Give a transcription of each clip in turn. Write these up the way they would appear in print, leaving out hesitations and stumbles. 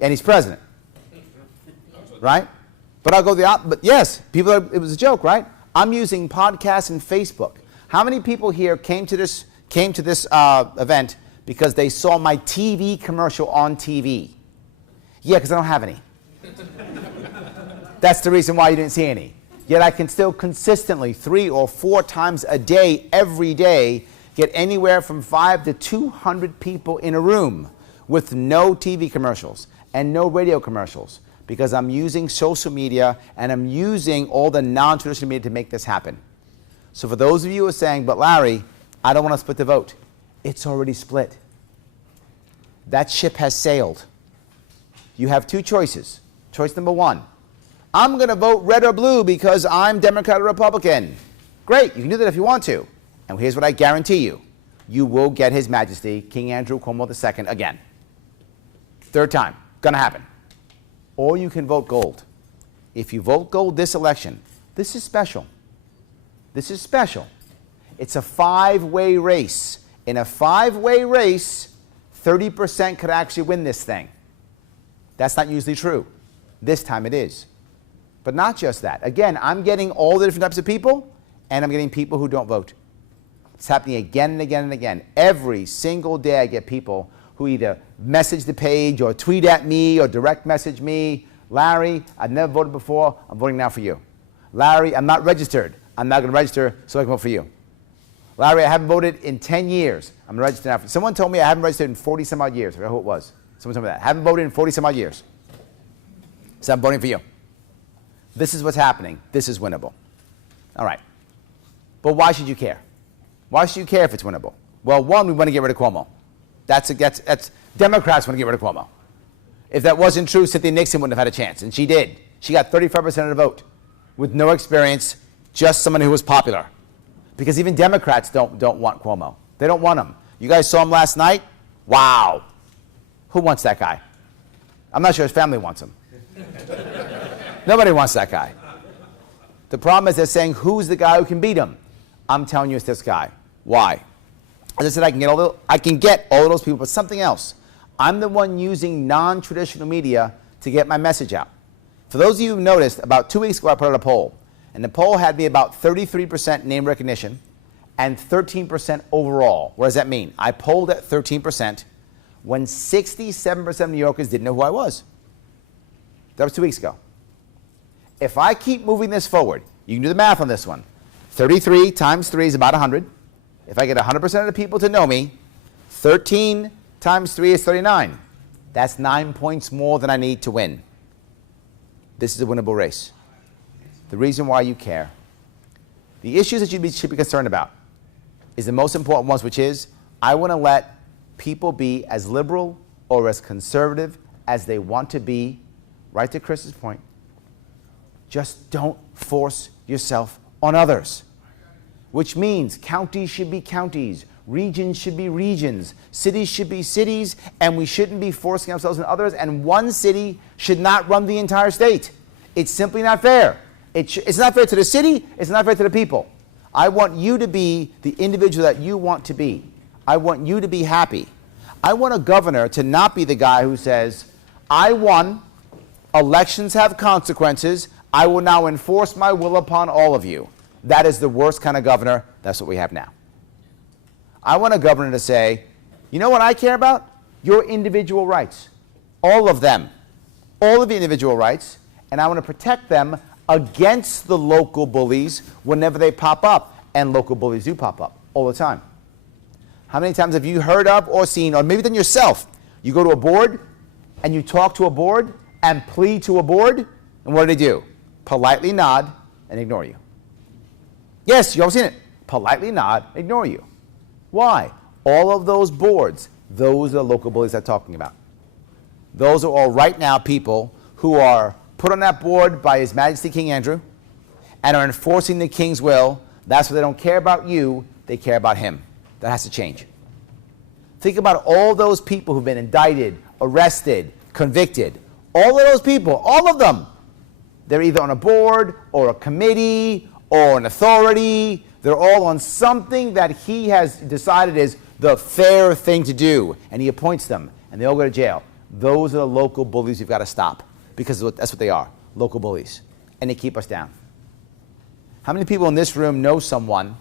And he's president. Right? But I'll go but yes, it was a joke, right? I'm using podcasts and Facebook. How many people here came to this event because they saw my TV commercial on TV? Yeah, because I don't have any. That's the reason why you didn't see any. Yet I can still consistently 3 or 4 times a day, every day, get anywhere from 5 to 200 people in a room with no TV commercials and no radio commercials, because I'm using social media and I'm using all the non-traditional media to make this happen. So for those of you who are saying, but Larry, I don't want to split the vote, it's already split. That ship has sailed. You have 2 choices. Choice number 1, I'm going to vote red or blue because I'm Democrat or Republican. Great, you can do that if you want to. And here's what I guarantee you. You will get His Majesty, King Andrew Cuomo II again. 3rd time, going to happen. Or you can vote gold. If you vote gold this election, this is special. This is special. It's a 5-way race. In a 5-way race, 30% could actually win this thing. That's not usually true. This time it is. But not just that. Again, I'm getting all the different types of people, and I'm getting people who don't vote. It's happening again and again and again. Every single day I get people who either message the page or tweet at me or direct message me, Larry, I've never voted before, I'm voting now for you. Larry, I'm not registered. I'm not going to register so I can vote for you. Larry, I haven't voted in 10 years. I'm going to register now. Someone told me I haven't registered in 40 some odd years. I forgot who it was. Someone told me that. I haven't voted in 40 some odd years. So I'm voting for you. This is what's happening. This is winnable. All right. But why should you care? Why should you care if it's winnable? Well, 1, we want to get rid of Cuomo. That's Democrats want to get rid of Cuomo. If that wasn't true, Cynthia Nixon wouldn't have had a chance, and she did. She got 35% of the vote with no experience, just someone who was popular. Because even Democrats don't want Cuomo. They don't want him. You guys saw him last night? Wow. Who wants that guy? I'm not sure his family wants him. Nobody wants that guy. The problem is they're saying, who's the guy who can beat him? I'm telling you it's this guy. Why? As I said, I can get all of those people, but something else. I'm the one using non-traditional media to get my message out. For those of you who noticed, about 2 weeks ago I put out a poll, and the poll had me about 33% name recognition and 13% overall. What does that mean? I polled at 13% when 67% of New Yorkers didn't know who I was. That was 2 weeks ago. If I keep moving this forward, you can do the math on this one. 33 times 3 is about 100. If I get 100% of the people to know me, 13 times 3 is 39. That's 9 points more than I need to win. This is a winnable race. The reason why you care. The issues that you should be concerned about is the most important ones, which is I want to let people be as liberal or as conservative as they want to be, right to Chris's point. Just don't force yourself on others. Which means counties should be counties, regions should be regions, cities should be cities, and we shouldn't be forcing ourselves on others, and one city should not run the entire state. It's simply not fair. It's not fair to the city, it's not fair to the people. I want you to be the individual that you want to be. I want you to be happy. I want a governor to not be the guy who says, I won, elections have consequences, I will now enforce my will upon all of you. That is the worst kind of governor. That's what we have now. I want a governor to say, you know what I care about? Your individual rights. All of them. All of the individual rights. And I want to protect them against the local bullies whenever they pop up. And local bullies do pop up all the time. How many times have you heard of or seen, or maybe then yourself, you go to a board and you talk to a board and plead to a board, and what do? Politely nod and ignore you. Yes, you've all seen it. Politely nod, ignore you. Why? All of those boards, those are the local bullies I'm talking about. Those are all right now people who are put on that board by His Majesty King Andrew and are enforcing the King's will. That's why they don't care about you, they care about him. That has to change. Think about all those people who've been indicted, arrested, convicted. All of those people, all of them, they're either on a board or a committee or an authority. They're all on something that he has decided is the fair thing to do, and he appoints them, and they all go to jail. Those are the local bullies you've got to stop, because that's what they are, local bullies. And they keep us down. How many people in this room know someone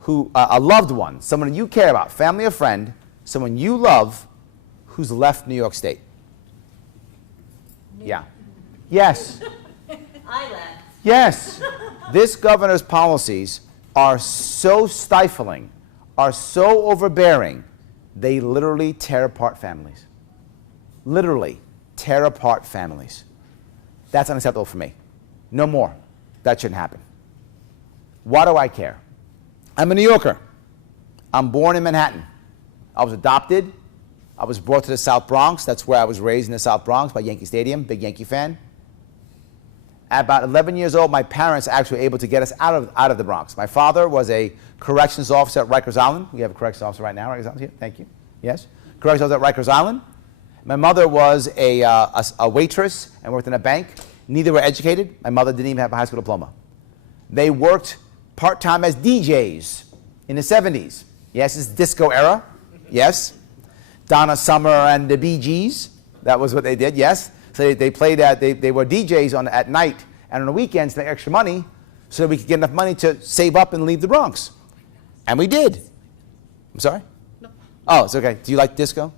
who, a loved one, someone you care about, family or friend, someone you love, who's left New York State? Yeah. Yes. I left. Yes. This governor's policies are so stifling, are so overbearing, they literally tear apart families. Literally tear apart families. That's unacceptable for me. No more. That shouldn't happen. Why do I care? I'm a New Yorker. I'm born in Manhattan. I was adopted. I was brought to the South Bronx. That's where I was raised, in the South Bronx, by Yankee Stadium, big Yankee fan. At about 11 years old, my parents actually were able to get us out of the Bronx. My father was a corrections officer at Rikers Island. We have a corrections officer right now. Rikers Island here. Thank you. Yes. Corrections officer at Rikers Island. My mother was a waitress and worked in a bank. Neither were educated. My mother didn't even have a high school diploma. They worked part-time as DJs in the 70s. Yes, it's disco era. Yes. Donna Summer and the Bee Gees. That was what they did, yes. So they played they were DJs at night and on the weekends to make extra money so that we could get enough money to save up and leave the Bronx. And we did. I'm sorry? No. Oh, it's okay. Do you like disco?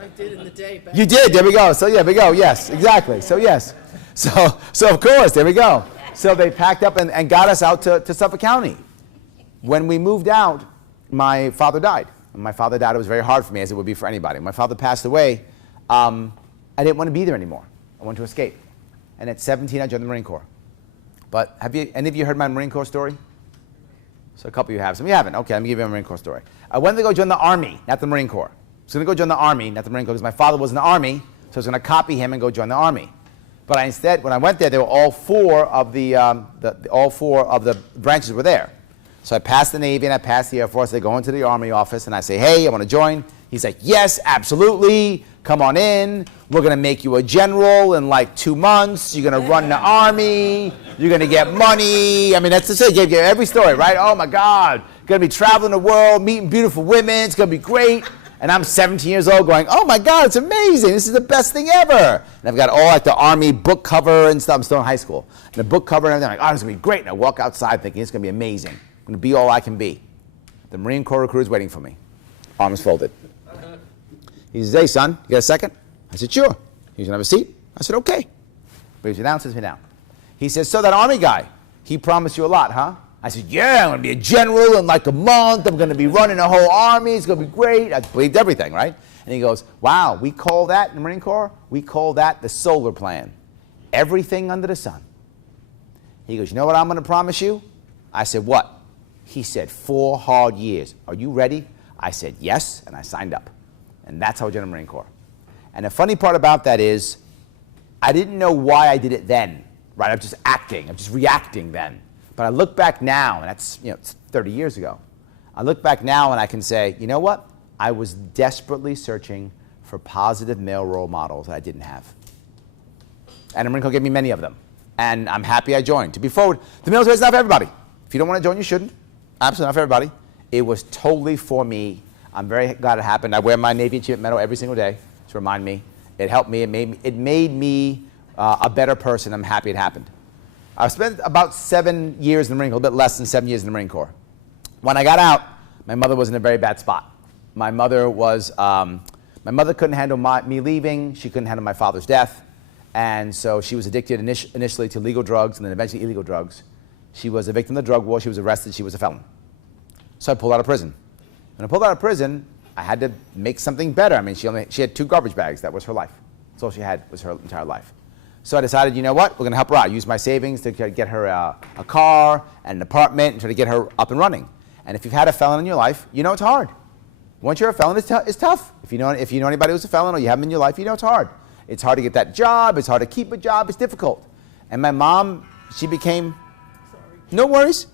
I did in the day. You did. There we go. So yeah, there we go. Yes, exactly. So yes. So of course, there we go. So they packed up and got us out to Suffolk County. When we moved out, my father died. When my father died, it was very hard for me, as it would be for anybody. When my father passed away, I didn't want to be there anymore. I wanted to escape. And at 17, I joined the Marine Corps. But have any of you heard my Marine Corps story? So a couple of you have. Some of you haven't. Okay, let me give you a Marine Corps story. I went to go join the Army, not the Marine Corps. I was going to go join the Army, not the Marine Corps, because my father was in the Army, so I was going to copy him and go join the Army. But instead, when I went there, they were all four of the branches were there. So I passed the Navy and I passed the Air Force. I go into the Army office and I say, hey, I want to join. He's like, yes, absolutely. Come on in. We're going to make you a general in like 2 months. You're going to run the Army. You're going to get money. I mean, that's the thing. Gave you every story, right? Oh, my God. Going to be traveling the world, meeting beautiful women. It's going to be great. And I'm 17 years old going, oh, my God, it's amazing. This is the best thing ever. And I've got all like the Army book cover and stuff. I'm still in high school. And the book cover and everything. I'm like, oh, this is going to be great. And I walk outside thinking it's going to be amazing. I'm going to be all I can be. The Marine Corps recruiter is waiting for me. Arms folded. He says, hey, son, you got a second? I said, sure. He's going to have a seat? I said, okay. Brings me down, sits me down. He says, so that Army guy, he promised you a lot, huh? I said, yeah, I'm going to be a general in like a month. I'm going to be running a whole army. It's going to be great. I believed everything, right? And he goes, wow, we call that in the Marine Corps, we call that the solar plan. Everything under the sun. He goes, you know what I'm going to promise you? I said, what? He said, 4 hard years. Are you ready? I said, yes, and I signed up. And that's how I joined the Marine Corps. And the funny part about that is, I didn't know why I did it then, right? I'm just acting, I'm just reacting then. But I look back now, and that's, it's 30 years ago. I look back now and I can say, you know what? I was desperately searching for positive male role models that I didn't have. And the Marine Corps gave me many of them. And I'm happy I joined. To be forward, the military is not for everybody. If you don't want to join, you shouldn't. Absolutely not for everybody. It was totally for me. I'm very glad it happened. I wear my Navy Achievement Medal every single day to remind me. It helped me. It made me a better person. I'm happy it happened. I've spent about 7 years in the Marine Corps, a little bit less than 7 years in the Marine Corps. When I got out, my mother was in a very bad spot. My mother couldn't handle me leaving. She couldn't handle my father's death. And so she was addicted initially to legal drugs and then eventually illegal drugs. She was a victim of the drug war. She was arrested. She was a felon. So I pulled out of prison. When I pulled out of prison, I had to make something better. I mean, she had 2 garbage bags. That was her life. That's all she had was her entire life. So I decided, you know what? We're going to help her out. Use my savings to get her a car and an apartment and try to get her up and running. And if you've had a felon in your life, you know it's hard. Once you're a felon, it's tough. If you know anybody who's a felon or you have them in your life, you know it's hard. It's hard to get that job. It's hard to keep a job. It's difficult. And my mom, she became, no worries.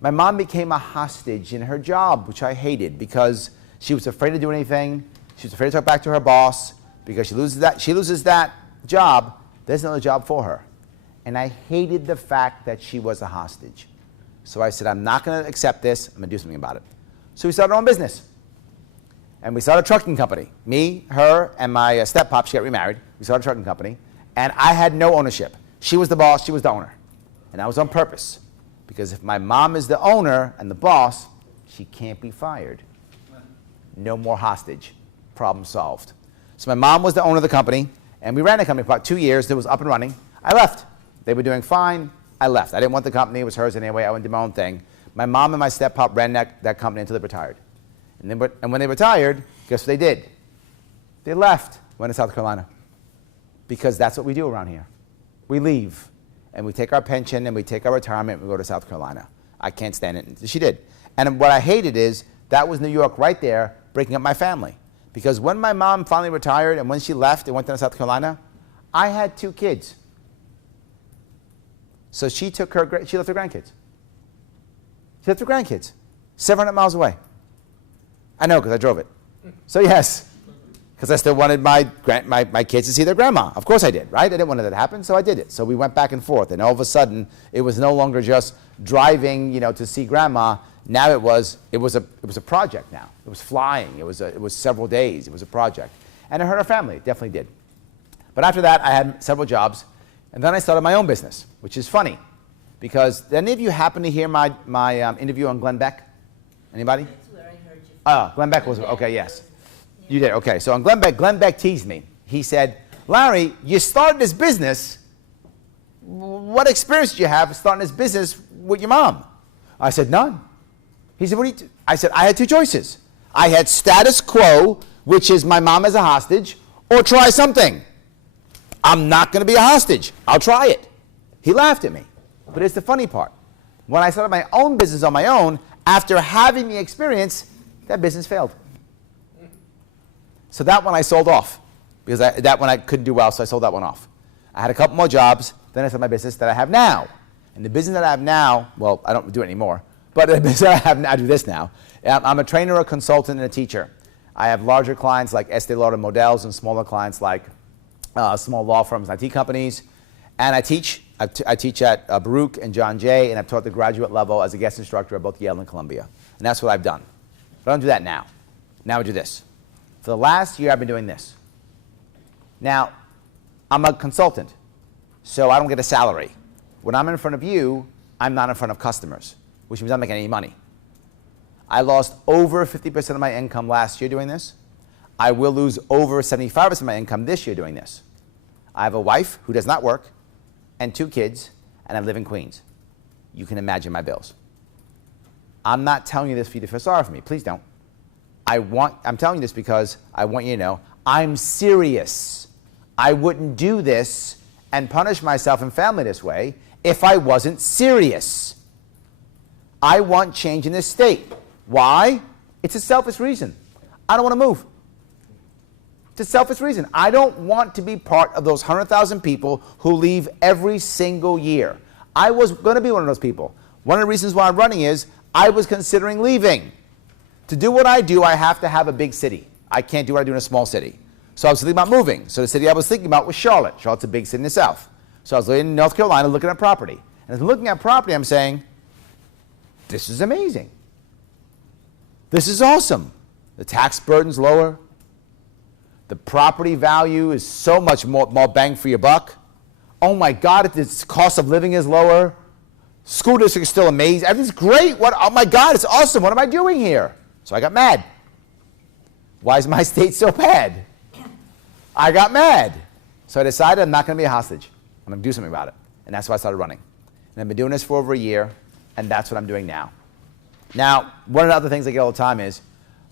My mom became a hostage in her job, which I hated because she was afraid to do anything. She was afraid to talk back to her boss because she loses that job. There's another job for her. And I hated the fact that she was a hostage. So I said, I'm not going to accept this. I'm going to do something about it. So we started our own business. And we started a trucking company. Me, her, and my step-pop, she got remarried. We started a trucking company. And I had no ownership. She was the boss, she was the owner. And that was on purpose. Because if my mom is the owner and the boss, she can't be fired. No more hostage. Problem solved. So my mom was the owner of the company, and we ran the company for about 2 years. It was up and running. I left. They were doing fine. I left. I didn't want the company. It was hers anyway. I went to my own thing. My mom and my step-pop ran that company until they retired. And when they retired, guess what they did? They left, went to South Carolina. Because that's what we do around here. We leave, and we take our pension, and we take our retirement, and we go to South Carolina. I can't stand it. She did. And what I hated is that was New York right there, breaking up my family. Because when my mom finally retired and when she left and went to South Carolina, I had 2 kids. So she left her grandkids. She left her grandkids, 700 miles away. I know, because I drove it. So yes, because I still wanted my kids to see their grandma. Of course I did, right? I didn't want that to happen, so I did it. So we went back and forth, and all of a sudden, it was no longer just driving, to see grandma. Now it was a project now. It was flying. It was several days. It was a project. And it hurt our family. It definitely did. But after that, I had several jobs. And then I started my own business, which is funny. Because did any of you happen to hear my interview on Glenn Beck? Anybody? That's where I heard you. Oh, Glenn Beck was, okay, yes. You did, okay. So on Glenn Beck teased me. He said, Larry, you started this business. What experience did you have starting this business with your mom? I said, none. He said, what do you I said, I had 2 choices. I had status quo, which is my mom as a hostage, or try something. I'm not going to be a hostage. I'll try it. He laughed at me. But it's the funny part. When I started my own business on my own, after having the experience, that business failed. So that one I sold off. Because that one I couldn't do well, so I sold that one off. I had a couple more jobs, then I started my business that I have now. And the business that I have now, well, I don't do it anymore, but the business that I have now, I do this now. I'm a trainer, a consultant, and a teacher. I have larger clients like Estee Lauder models and smaller clients like small law firms and IT companies. And I teach. I teach at Baruch and John Jay, and I've taught the graduate level as a guest instructor at both Yale and Columbia. And that's what I've done. But I don't do that now. Now I do this. For the last year, I've been doing this. Now, I'm a consultant, so I don't get a salary. When I'm in front of you, I'm not in front of customers, which means I'm not making any money. I lost over 50% of my income last year doing this. I will lose over 75% of my income this year doing this. I have a wife who does not work and 2 kids, and I live in Queens. You can imagine my bills. I'm not telling you this for you to feel sorry for me. Please don't. I'm telling you this because I want you to know I'm serious. I wouldn't do this and punish myself and family this way if I wasn't serious. I want change in this state. Why? It's a selfish reason. I don't want to move. It's a selfish reason. I don't want to be part of those 100,000 people who leave every single year. I was going to be one of those people. One of the reasons why I'm running is I was considering leaving. To do what I do, I have to have a big city. I can't do what I do in a small city. So I was thinking about moving. So the city I was thinking about was Charlotte. Charlotte's a big city in the South. So I was living in North Carolina looking at property. And as I'm looking at property, I'm saying, this is amazing. This is awesome. The tax burden's lower. The property value is so much more bang for your buck. Oh my God, the cost of living is lower. School district is still amazing. Everything's great. Oh my God, it's awesome. What am I doing here? So I got mad. Why is my state so bad? I got mad. So I decided I'm not going to be a hostage. I'm going to do something about it. And that's why I started running. And I've been doing this for over a year, and that's what I'm doing now. Now, one of the other things I get all the time is,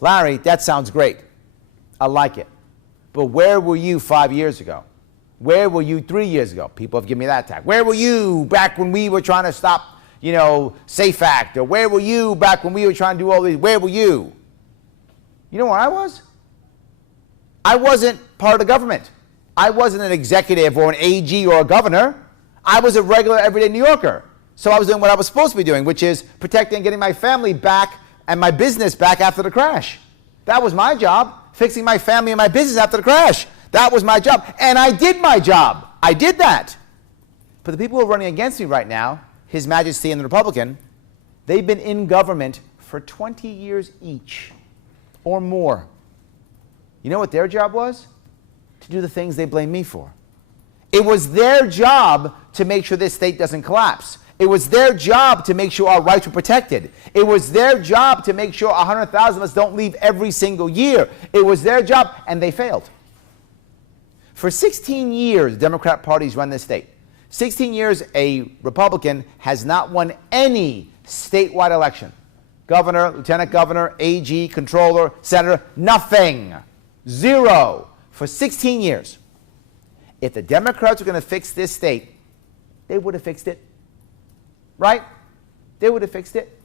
Larry, that sounds great. I like it. But where were you 5 years ago? Where were you 3 years ago? People have given me that tag. Where were you back when we were trying to stop, Safe Act? Or where were you back when we were trying to do all these? Where were you? You know where I was? I wasn't part of the government. I wasn't an executive or an AG or a governor. I was a regular, everyday New Yorker. So I was doing what I was supposed to be doing, which is protecting and getting my family back and my business back after the crash. That was my job, fixing my family and my business after the crash. That was my job. And I did my job. I did that. But the people who are running against me right now, His Majesty and the Republican, they've been in government for 20 years each or more. You know what their job was? To do the things they blame me for. It was their job to make sure this state doesn't collapse. It was their job to make sure our rights were protected. It was their job to make sure 100,000 of us don't leave every single year. It was their job, and they failed. For 16 years, the Democrat Party's run this state. 16 years, a Republican has not won any statewide election. Governor, lieutenant governor, AG, controller, senator, nothing. Zero. For 16 years. If the Democrats were going to fix this state, they would have fixed it. Right? They would have fixed it.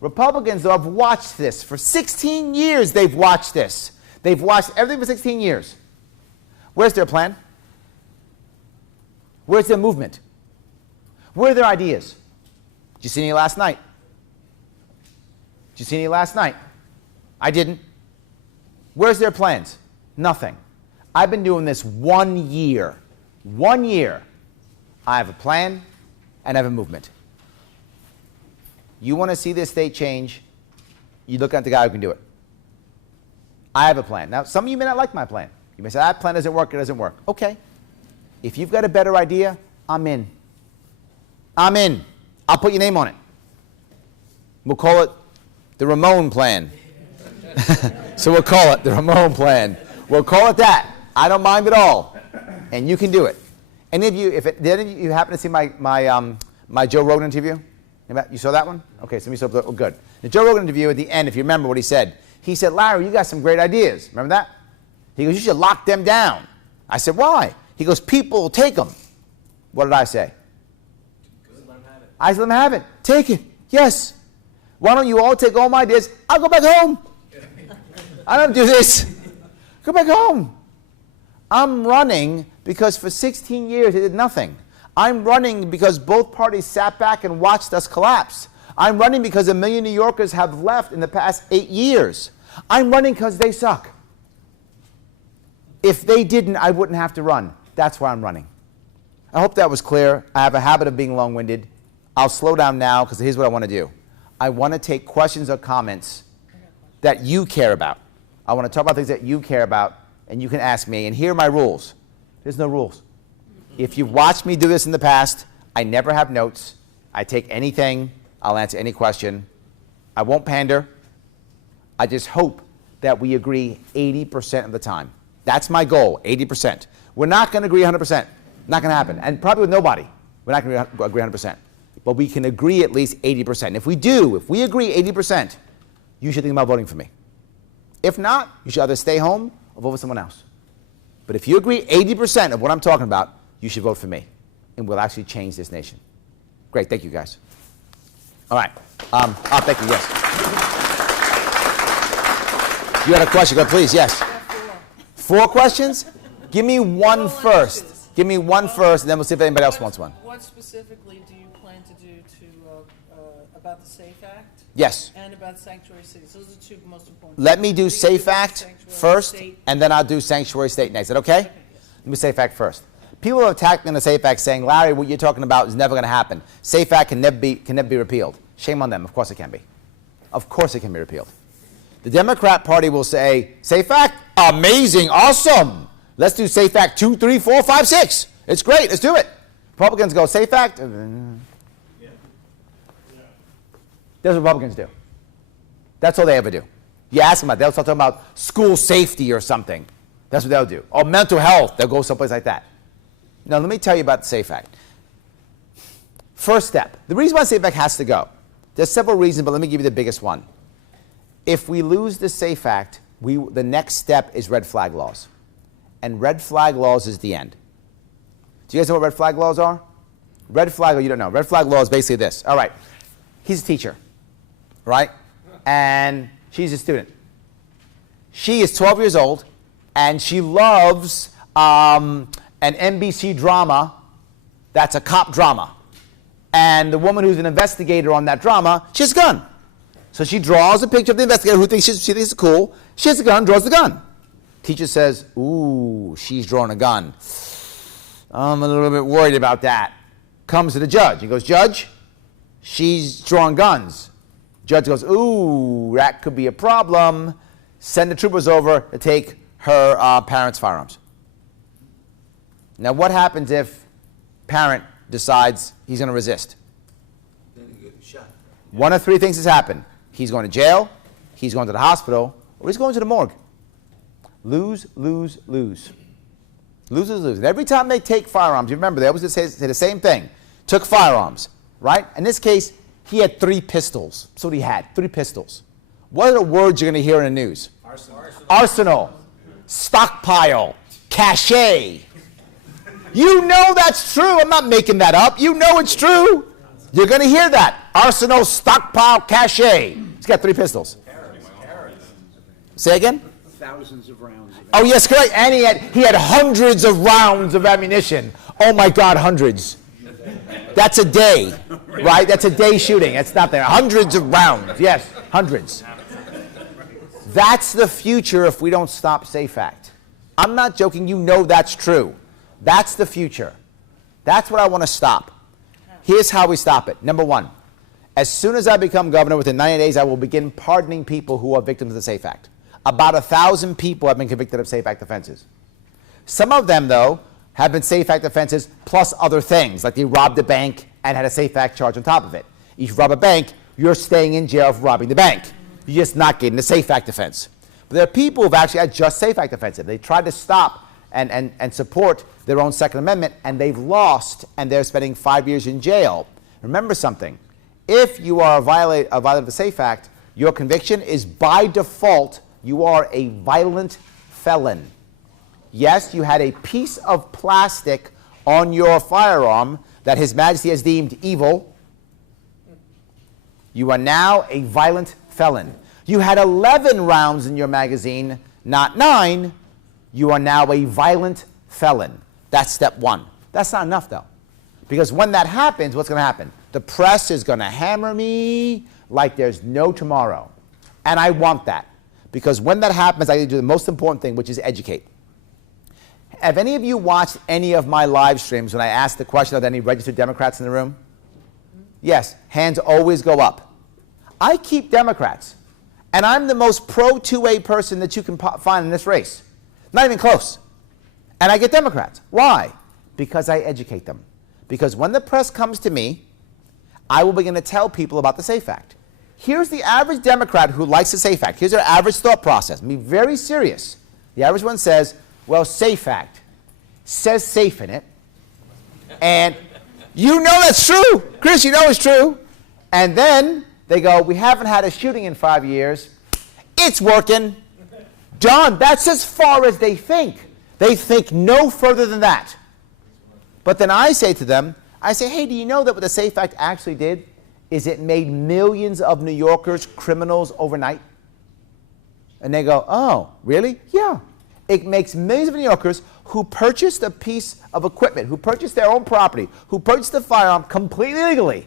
Republicans, though, have watched this. For 16 years, they've watched this. They've watched everything for 16 years. Where's their plan? Where's their movement? Where are their ideas? Did you see any last night? Did you see any last night? I didn't. Where's their plans? Nothing. I've been doing this 1 year. 1 year. I have a plan and I have a movement. You want to see this state change, you look at the guy who can do it. I have a plan. Now, some of you may not like my plan. You may say, that plan doesn't work, it doesn't work. Okay. If you've got a better idea, I'm in. I'm in. I'll put your name on it. We'll call it the Ramon Plan. So we'll call it the Ramon Plan. We'll call it that. I don't mind at all. And you can do it. Any of you, did any of you happen to see my Joe Rogan interview? You saw that one? Okay, some of you saw it. Oh, good. The Joe Rogan interview at the end, if you remember what he said, Larry, you got some great ideas. Remember that? He goes, you should lock them down. I said, why? He goes, people will take them. What did I say? I said, let them have it. Take it. Yes. Why don't you all take all my ideas? I'll go back home. I don't do this. Go back home. I'm running because for 16 years they did nothing. I'm running because both parties sat back and watched us collapse. I'm running because 1 million New Yorkers have left in the past 8 years. I'm running because they suck. If they didn't, I wouldn't have to run. That's why I'm running. I hope that was clear. I have a habit of being long-winded. I'll slow down now because here's what I want to do. I want to take questions or comments that you care about. I want to talk about things that you care about, and you can ask me. And here are my rules. There's no rules. If you've watched me do this in the past, I never have notes. I take anything. I'll answer any question. I won't pander. I just hope that we agree 80% of the time. That's my goal, 80%. We're not going to agree 100%. Not going to happen. And probably with nobody. We're not going to agree 100%. But we can agree at least 80%. If we do, if we agree 80%, you should think about voting for me. If not, you should either stay home or vote for someone else. But if you agree 80% of what I'm talking about, you should vote for me. And we'll actually change this nation. Great. Thank you, guys. All right. Thank you. Yes. You had a question. Go, please. Yes. 4 questions? Give me one first. Give me one first, and then we'll see if anybody else wants one. What specifically do you plan to do about the SAFE Act? Yes. And about sanctuary cities. Those are 2 most important. Let me do SAFE Act first, and then I'll do sanctuary state next. Is that okay? Okay, yes. Let me SAFE Act first. People have attacked me on the SAFE Act saying, Larry, what you're talking about is never going to happen. SAFE Act can never be repealed. Shame on them. Of course it can be. Of course it can be repealed. The Democrat Party will say, SAFE Act, amazing, awesome. Let's do SAFE Act 2, 3, 4, 5, 6. It's great. Let's do it. Republicans go, SAFE Act. That's what Republicans do. That's all they ever do. You ask them about it, they'll start talking about school safety or something. That's what they'll do. Or mental health. They'll go someplace like that. Now, let me tell you about the SAFE Act. First step. The reason why SAFE Act has to go, there's several reasons, but let me give you the biggest one. If we lose the SAFE Act, the next step is red flag laws. And red flag laws is the end. Do you guys know what red flag laws are? Red flag, or you don't know. Red flag law is basically this. All right. He's a teacher, right? And she's a student. She is 12 years old, and she loves an NBC drama that's a cop drama. And the woman who's an investigator on that drama, she has a gun. So she draws a picture of the investigator who thinks she thinks it's cool. She has a gun, draws the gun. Teacher says, ooh, she's drawing a gun. I'm a little bit worried about that. Comes to the judge. He goes, Judge, she's drawing guns. Judge goes, ooh, that could be a problem. Send the troopers over to take her parents' firearms. Now, what happens if parent decides he's going to resist? Then you get shot. One of three things has happened. He's going to jail, he's going to the hospital, or he's going to the morgue. Lose, lose, lose. Lose, lose, lose. And every time they take firearms, you remember, they always say the same thing. Took firearms, right? In this case, he had 3 pistols. That's what he had, 3 pistols. What are the words you're going to hear in the news? Arsenal. Stockpile. Cache. You know that's true. I'm not making that up. You know it's true. You're going to hear that. Arsenal, stockpile, cache. He's got 3 pistols. Say again? Thousands of rounds. Oh, yes, correct. And he had hundreds of rounds of ammunition. Oh, my God, hundreds. That's a day, right? That's a day shooting. It's not there. Hundreds of rounds. Yes, hundreds. That's the future if we don't stop Safe Act. I'm not joking. You know that's true. That's the future. That's what I want to stop. Here's how we stop it. Number 1, as soon as I become governor, within 90 days, I will begin pardoning people who are victims of the Safe Act. About 1,000 people have been convicted of Safe Act offenses. Some of them, though, have been Safe Act offenses plus other things, like they robbed a bank and had a Safe Act charge on top of it. If you rob a bank, you're staying in jail for robbing the bank. You're just not getting the Safe Act offense. But there are people who've actually had just Safe Act offenses. They tried to stop and support their own Second Amendment, and they've lost, and they're spending 5 years in jail. Remember something. If you are a violator of the Safe Act, your conviction is by default, you are a violent felon. Yes, you had a piece of plastic on your firearm that His Majesty has deemed evil. You are now a violent felon. You had 11 rounds in your magazine, not 9. You are now a violent felon. That's step 1. That's not enough, though. Because when that happens, what's going to happen? The press is going to hammer me like there's no tomorrow. And I want that. Because when that happens, I need to do the most important thing, which is educate. Have any of you watched any of my live streams when I ask the question, are there any registered Democrats in the room? Yes, hands always go up. I keep Democrats. And I'm the most pro-2A person that you can find in this race. Not even close. And I get Democrats. Why? Because I educate them. Because when the press comes to me, I will begin to tell people about the Safe Act. Here's the average Democrat who likes the Safe Act. Here's their average thought process. Be very serious. The average one says, well, Safe Act says safe in it. And you know that's true. Chris, you know it's true. And then they go, we haven't had a shooting in 5 years. It's working. Done. That's as far as they think. They think no further than that. But then I say to them, I say, hey, do you know that what the Safe Act actually did is it made millions of New Yorkers criminals overnight? And they go, oh, really? Yeah. It makes millions of New Yorkers who purchased a piece of equipment, who purchased their own property, who purchased a firearm completely legally,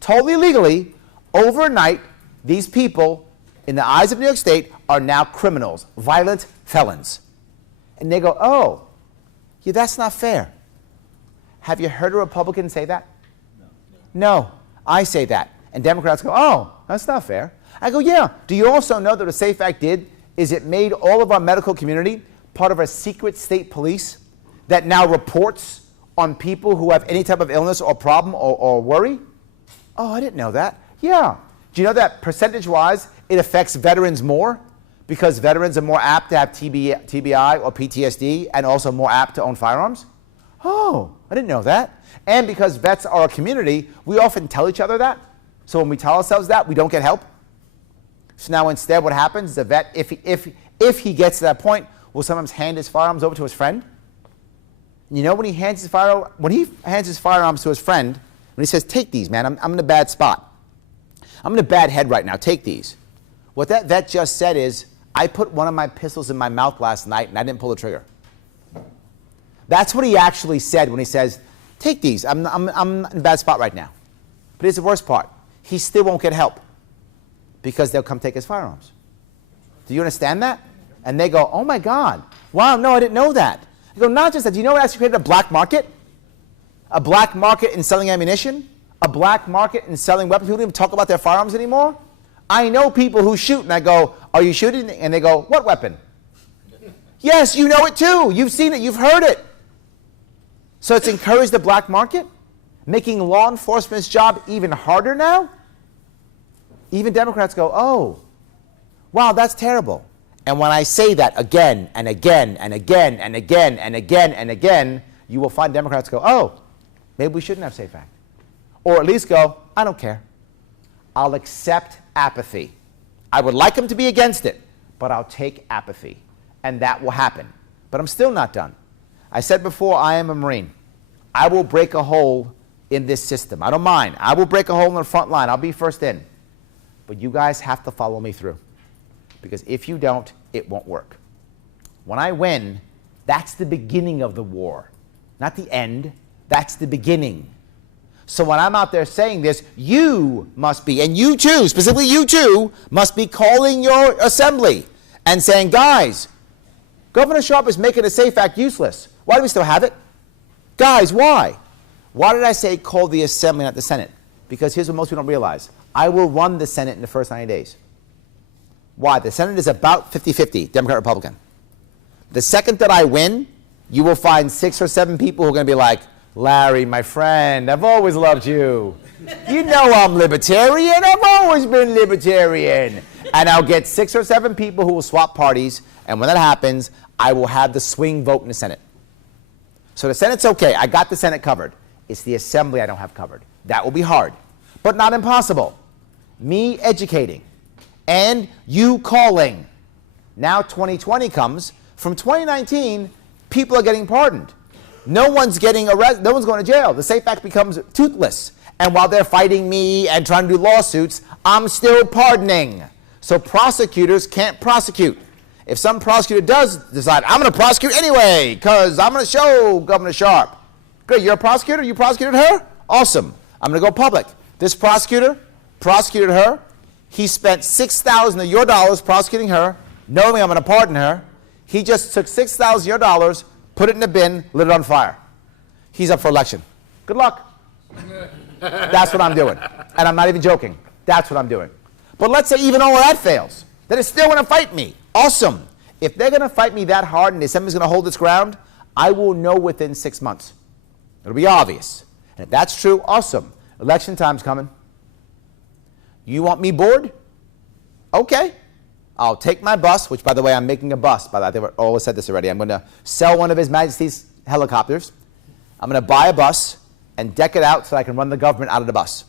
totally legally, overnight, these people, in the eyes of New York State, are now criminals, violent felons. And they go, oh, yeah, that's not fair. Have you heard a Republican say that? No, I say that. And Democrats go, oh, that's not fair. I go, yeah. Do you also know that what the Safe Act did is it made all of our medical community part of a secret state police that now reports on people who have any type of illness or problem or worry? Oh, I didn't know that. Yeah. Do you know that percentage-wise it affects veterans more? Because veterans are more apt to have TBI or PTSD and also more apt to own firearms? Oh, I didn't know that. And because vets are a community, we often tell each other that. So when we tell ourselves that, we don't get help. So now instead what happens is the vet, if he gets to that point, will sometimes hand his firearms over to his friend. And you know when he hands his firearms to his friend, when he says, take these, man, I'm in a bad spot. I'm in a bad head right now, take these. What that vet just said is, I put one of my pistols in my mouth last night and I didn't pull the trigger. That's what he actually said when he says, take these, I'm in a bad spot right now. But here's the worst part. He still won't get help because they'll come take his firearms. Do you understand that? And they go, oh my God, wow, no, I didn't know that. I go, not just that, do you know what actually created a black market? A black market in selling ammunition? A black market in selling weapons? People don't even talk about their firearms anymore? I know people who shoot, and I go, are you shooting? And they go, what weapon? Yes, you know it too. You've seen it. You've heard it. So it's encouraged the black market, making law enforcement's job even harder now? Even Democrats go, oh, wow, that's terrible. And when I say that again and again and again and again and again and again, you will find Democrats go, oh, maybe we shouldn't have SAFE Act. Or at least go, I don't care. I'll accept apathy. I would like them to be against it, but I'll take apathy. And that will happen. But I'm still not done. I said before, I am a Marine. I will break a hole in this system. I don't mind. I will break a hole in the front line. I'll be first in. But you guys have to follow me through. Because if you don't, it won't work. When I win, that's the beginning of the war. Not the end. That's the beginning. So when I'm out there saying this, you must be, and you too, specifically you too, must be calling your assembly and saying, guys, Governor Sharpe is making the SAFE Act useless. Why do we still have it? Guys, why? Why did I say call the assembly, not the Senate? Because here's what most people don't realize. I will run the Senate in the first 90 days. Why? The Senate is about 50-50, Democrat-Republican. The second that I win, you will find 6 or 7 people who are going to be like, Larry, my friend, I've always loved you. You know I'm libertarian. I've always been libertarian. And I'll get 6 or 7 people who will swap parties. And when that happens, I will have the swing vote in the Senate. So the Senate's okay. I got the Senate covered. It's the Assembly I don't have covered. That will be hard, but not impossible. Me educating and you calling. Now 2020 comes. From 2019, people are getting pardoned. No one's getting arrested. No one's going to jail. The SAFE Act becomes toothless. And while they're fighting me and trying to do lawsuits, I'm still pardoning. So prosecutors can't prosecute. If some prosecutor does decide, I'm going to prosecute anyway, because I'm going to show Governor Sharpe. Good, you're a prosecutor? You prosecuted her? Awesome. I'm going to go public. This prosecutor prosecuted her. He spent $6,000 of your dollars prosecuting her, knowing I'm going to pardon her. He just took $6,000 of your dollars, put it in a bin, lit it on fire. He's up for election. Good luck. That's what I'm doing. And I'm not even joking. That's what I'm doing. But let's say even all of that fails. Then it's still going to fight me. Awesome. If they're going to fight me that hard and the Assembly's going to hold its ground, I will know within 6 months. It'll be obvious. And if that's true, awesome. Election time's coming. You want me bored? Okay. I'll take my bus, which, by the way, I'm making a bus. By the way, I always said this already. I'm going to sell one of His Majesty's helicopters. I'm going to buy a bus and deck it out so I can run the government out of the bus.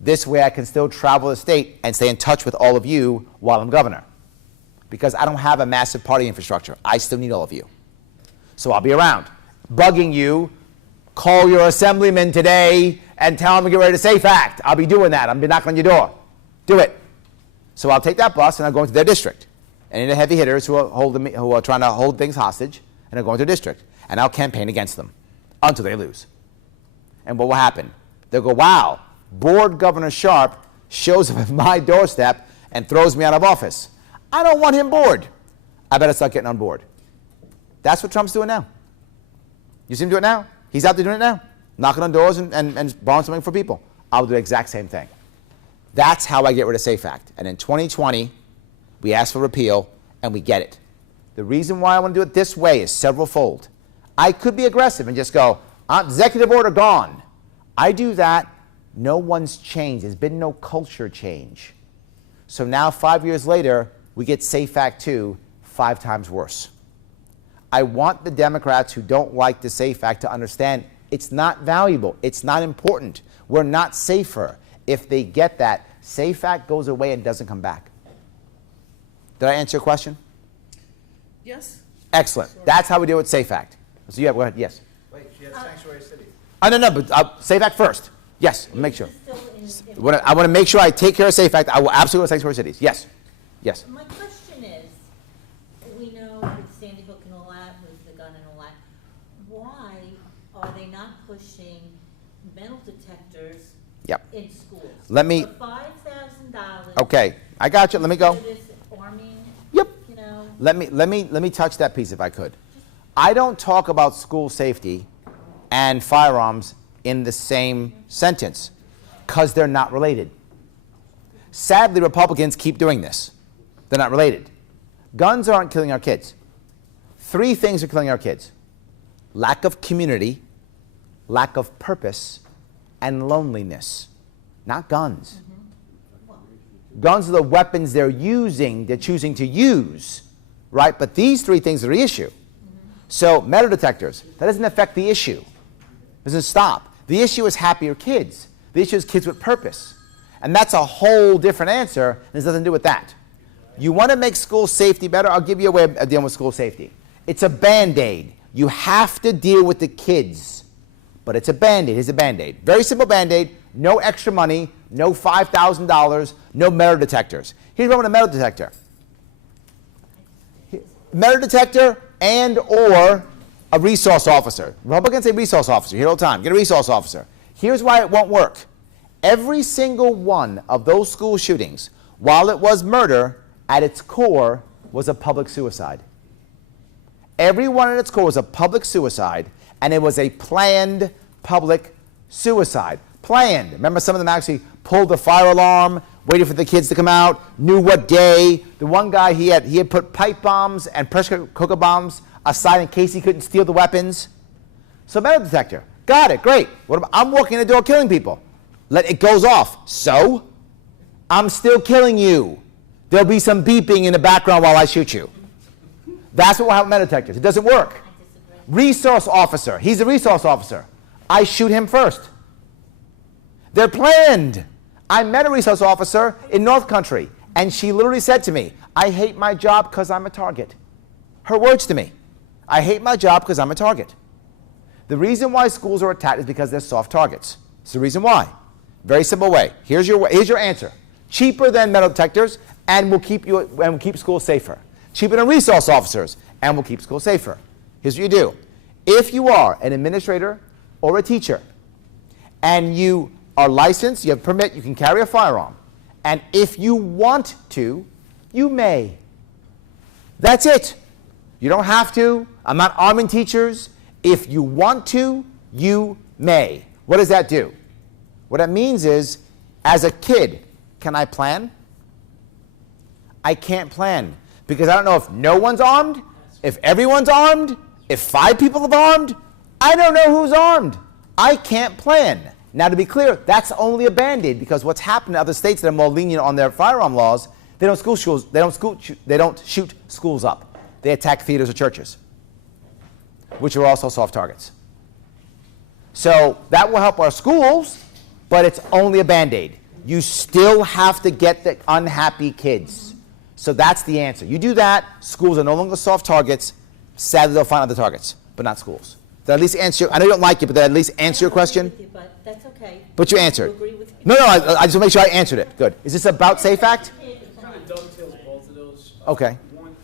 This way I can still travel the state and stay in touch with all of you while I'm governor. Because I don't have a massive party infrastructure. I still need all of you. So I'll be around, bugging you. Call your assemblyman today and tell them to get ready to SAFE Act. I'll be doing that. I'll be knocking on your door. Do it. So I'll take that bus and I'll go into their district. Any of the heavy hitters who are trying to hold things hostage, and I'll go into their district. And I'll campaign against them until they lose. And what will happen? They'll go, wow, bored Governor Sharpe shows up at my doorstep and throws me out of office. I don't want him bored. I better start getting on board. That's what Trump's doing now. You see him do it now? He's out there doing it now, knocking on doors and borrowing something for people. I'll do the exact same thing. That's how I get rid of SAFE Act. And in 2020, we ask for repeal, and we get it. The reason why I want to do it this way is several-fold. I could be aggressive and just go, executive order gone. I do that, no one's changed. There's been no culture change. So now, 5 years later, we get SAFE Act 2, 5 times worse. I want the Democrats who don't like the SAFE Act to understand it's not valuable. It's not important. We're not safer. If they get that, SAFE Act goes away and doesn't come back. Did I answer your question? Yes. Excellent. That's how we deal with SAFE Act. So yeah, go ahead. Yes. Wait, she had sanctuary cities. No, but SAFE Act first. Yes, make sure. I want to make sure I take care of SAFE Act. I will absolutely go to sanctuary cities. Yes. Yes. My question is, we know with Sandy Hook and all that, with the gun and all that, why are they not pushing metal detectors Yep. in schools? Let me. For $5,000. Okay, I got you. Let me go. This arming, Yep. you know. Let me touch that piece if I could. I don't talk about school safety and firearms in the same sentence because they're not related. Sadly, Republicans keep doing this. They're not related. Guns aren't killing our kids. 3 things are killing our kids: lack of community, lack of purpose, and loneliness. Not guns. Guns are the weapons they're choosing to use, right? But these 3 things are the issue. So metal detectors, that doesn't affect the issue. It doesn't stop. The issue is happier kids. The issue is kids with purpose. And that's a whole different answer, and it has nothing to do with that. You want to make school safety better? I'll give you a way of dealing with school safety. It's a Band-Aid. You have to deal with the kids. But it's a Band-Aid. Here's a Band-Aid. Very simple Band-Aid. No extra money. No $5,000. No metal detectors. Here's what I want: a metal detector. Metal detector and or a resource officer. Republicans say resource officer. Here all the time. Get a resource officer. Here's why it won't work. Every single one of those school shootings, while it was murder, at its core was a public suicide. Every one at its core was a public suicide, and it was a planned public suicide. Planned. Remember, some of them actually pulled the fire alarm, waited for the kids to come out, knew what day. The one guy, he had put pipe bombs and pressure cooker bombs aside in case he couldn't steal the weapons. So metal detector. Got it. Great. I'm walking in the door killing people. It goes off. So? I'm still killing you. There'll be some beeping in the background while I shoot you. That's what will happen with metal detectors. It doesn't work. Resource officer. He's a resource officer. I shoot him first. They're planned. I met a resource officer in North Country, and she literally said to me, I hate my job because I'm a target. Her words to me. I hate my job because I'm a target. The reason why schools are attacked is because they're soft targets. It's the reason why. Very simple way. Here's your answer. Cheaper than metal detectors, and we'll keep schools safer. Cheaper than resource officers, and we'll keep schools safer. Here's what you do. If you are an administrator or a teacher, and you are licensed, you have a permit, you can carry a firearm, and if you want to, you may. That's it. You don't have to. I'm not arming teachers. If you want to, you may. What does that do? What that means is, as a kid, can I plan? I can't plan because I don't know if no one's armed, if everyone's armed, if 5 people are armed. I don't know who's armed. I can't plan. Now, to be clear, that's only a Band-Aid because what's happened in other states that are more lenient on their firearm laws, they don't shoot schools up. They attack theaters or churches, which are also soft targets. So that will help our schools, but it's only a Band-Aid. You still have to get the unhappy kids. So that's the answer. You do that, schools are no longer soft targets. Sadly, they'll find other targets, but not schools. Did I at least answer? I know you don't like it, but did I at least answer your question? With you, but that's okay. But you answered. Agree with you. No, I just want to make sure I answered it. Good. Is this about Safe Act? It kind of dovetails both of those. Okay. One,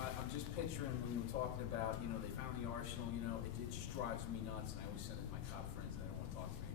I'm just picturing when you were talking about, they found the arsenal, it just drives me nuts, and I always send it to my cop friends, and they don't want to talk to me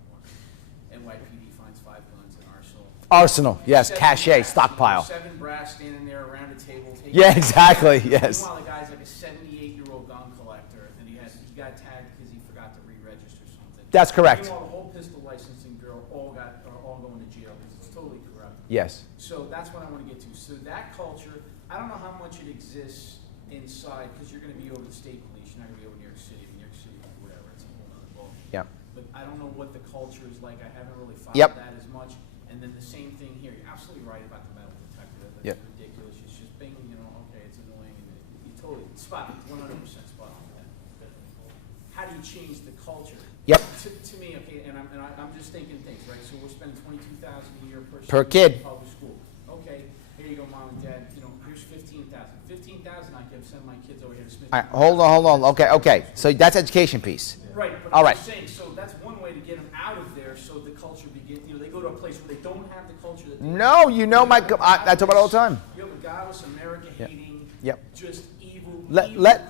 anymore. NYPD finds 5 guns in arsenal. Arsenal, yes, cache, stockpile. 7 brass standing there around a table. Yeah, exactly, yes. Meanwhile, the guy's like a 78-year-old gun collector, and he got tagged because he forgot to re-register something. That's correct. Meanwhile, the whole pistol licensing bureau are all going to jail because it's totally corrupt. Yes. So that's what I want to get to. So that culture, I don't know how much it exists inside because you're going to be over the state police. You're not going to be over New York City. New York City, whatever. It's a whole other ballgame. Yeah. But I don't know what the culture is like. I haven't really followed Yep. that as much. And then the same thing here. You're absolutely right about the metal detector. That's Yep. ridiculous. It's just bing, okay, it's annoying. And you totally spot it. 100% spot on that. How do you change the culture? Yep. To me, okay, and I'm just thinking things, right? So we're spending $22,000 a year Per kid. in public school. Okay, here you go, mom and dad. Here's $15,000. $15,000 I can send my kids over here to Smith. All right, hold on. Okay. So that's education piece. Right, but All I'm right. just saying, so that's one way to get them out of there so the culture begins, they go to a place where they don't have the culture that they No, I talk about it all the time. You have a godless, America-hating, just evil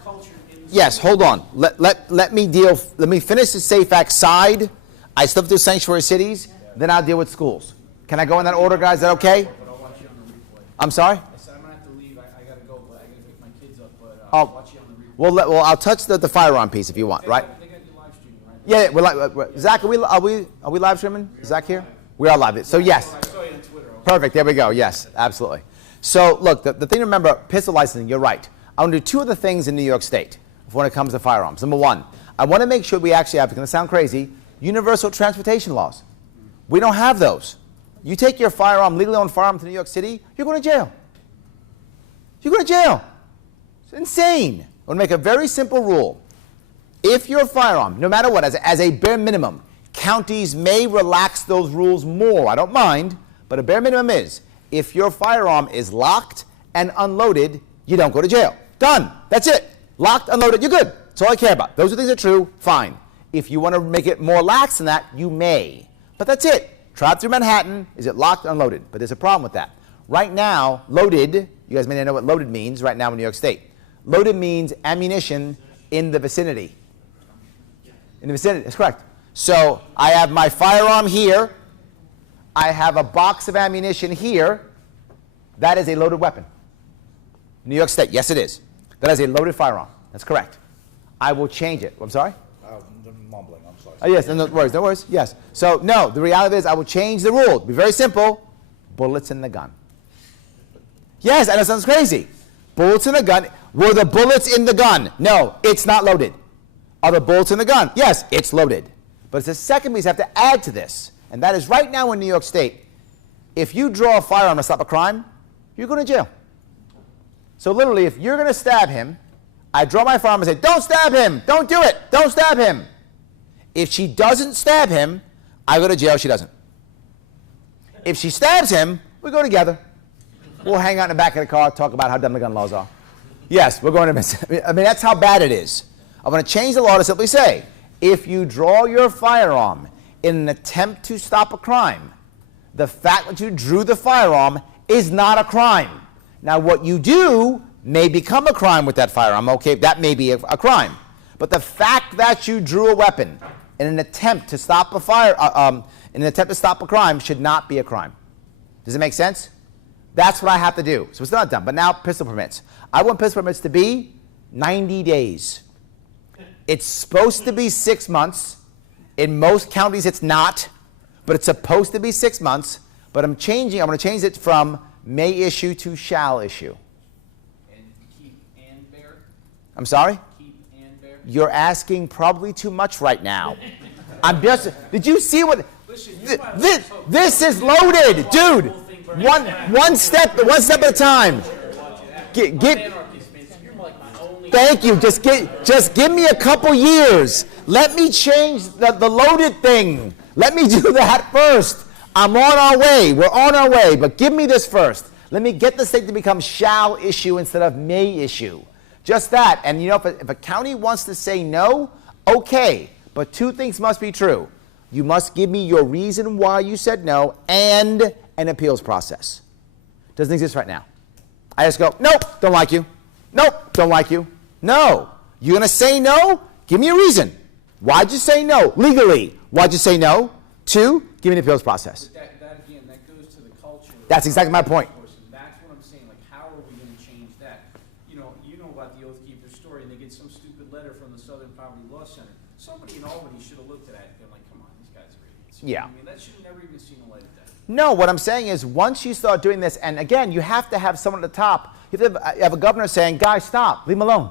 culture in the Yes, school. hold on. Let me finish the Safe Act side. I still have to do sanctuary cities, then I'll deal with schools. Can I go in that order, guys? Is that okay? But I'll watch you on the replay. I'm sorry? I said I'm going to have to leave. I got to go, but I got to pick my kids up, but Oh. I'll watch you on the replay. Well, I'll touch the firearm piece if you want, right? They got you live streaming, right? Yeah, Zach, are we live streaming? Is Zach here? We are live. So yes. I saw you on Twitter. Perfect. There we go. Yes, absolutely. So look, the thing to remember, pistol licensing, you're right. I want to do 2 other things in New York State. when it comes to firearms. Number one, I want to make sure we actually have, it's going to sound crazy, universal transportation laws. We don't have those. You take your firearm, legally owned firearm to New York City, you're going to jail. You're going to jail. It's insane. I want to make a very simple rule. If your firearm, no matter what, as a bare minimum, counties may relax those rules more. I don't mind, but a bare minimum is, if your firearm is locked and unloaded, you don't go to jail. Done. That's it. Locked, unloaded, you're good. That's all I care about. Those are things that are true, fine. If you want to make it more lax than that, you may. But that's it. Drive through Manhattan, is it locked, unloaded? But there's a problem with that. Right now, loaded, you guys may not know what loaded means right now in New York State. Loaded means ammunition in the vicinity. In the vicinity, that's correct. So I have my firearm here. I have a box of ammunition here. That is a loaded weapon. New York State, yes it is. That is a loaded firearm. That's correct. I will change it. I'm sorry? I'm mumbling, I'm sorry. Oh, yes, no worries, no worries. Yes. So, no, the reality is I will change the rule. It'll be very simple. Bullets in the gun. Yes, I know it sounds crazy. Bullets in the gun. Were the bullets in the gun? No, it's not loaded. Are the bullets in the gun? Yes, it's loaded. But it's the second piece I have to add to this, and that is right now in New York State, if you draw a firearm to stop a crime, you're going to jail. So literally, if you're going to stab him, I draw my firearm and say, don't stab him, don't do it, don't stab him. If she doesn't stab him, I go to jail, she doesn't. If she stabs him, we go together. We'll hang out in the back of the car, talk about how dumb the gun laws are. Yes, we're going to, I mean, that's how bad it is. I'm going to change the law to simply say, if you draw your firearm in an attempt to stop a crime, the fact that you drew the firearm is not a crime. Now, what you do may become a crime with that firearm. Okay, that may be a crime. But the fact that you drew a weapon in an attempt to stop a crime should not be a crime. Does it make sense? That's what I have to do. So it's not done. But now pistol permits. I want pistol permits to be 90 days. It's supposed to be 6 months. In most counties, it's not. But it's supposed to be 6 months. But I'm going to change it from may issue to shall issue. And keep and bear? I'm sorry? Keep and bear? You're asking probably too much right now. I'm just, did you see what, Listen, this is loaded, dude. One step at a time. Thank you. Just give me a couple years. Let me change the loaded thing. Let me do that first. I'm on our way. We're on our way. But give me this first. Let me get this thing to become shall issue instead of may issue. Just that. And you know, if a county wants to say no, okay. But two things must be true. You must give me your reason why you said no and an appeals process. Doesn't exist right now. I just go, nope, don't like you. Nope, don't like you. No. You're going to say no? Give me a reason. Why'd you say no? Legally, why'd you say no? Two, give me an appeals process. But that again, that goes to the culture. That's exactly my point. That's what I'm saying. Like, how are we going to change that? You know about the Oath Keeper story, and they get some stupid letter from the Southern Poverty Law Center. Somebody in Albany should have looked at that and been like, come on, these guys are idiots. Yeah. I mean, that should have never even seen the light of day. No, what I'm saying is once you start doing this, and again, you have to have someone at the top. You have a governor saying, guys, stop, leave him alone.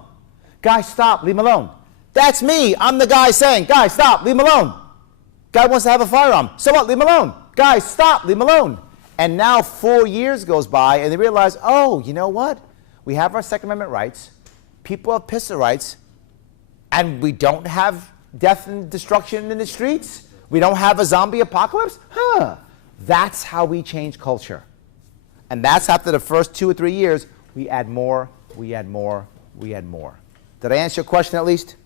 Guys, stop, leave him alone. That's me. I'm the guy saying, guys, stop, leave him alone. Guy wants to have a firearm. So what? Leave him alone. Guys, stop, leave him alone. And now 4 years goes by, and they realize, oh, you know what? We have our Second Amendment rights. People have pistol rights, and we don't have death and destruction in the streets. We don't have a zombie apocalypse. Huh. That's how we change culture. And that's after the first 2 or 3 years, we add more, we add more, we add more. Did I answer your question at least?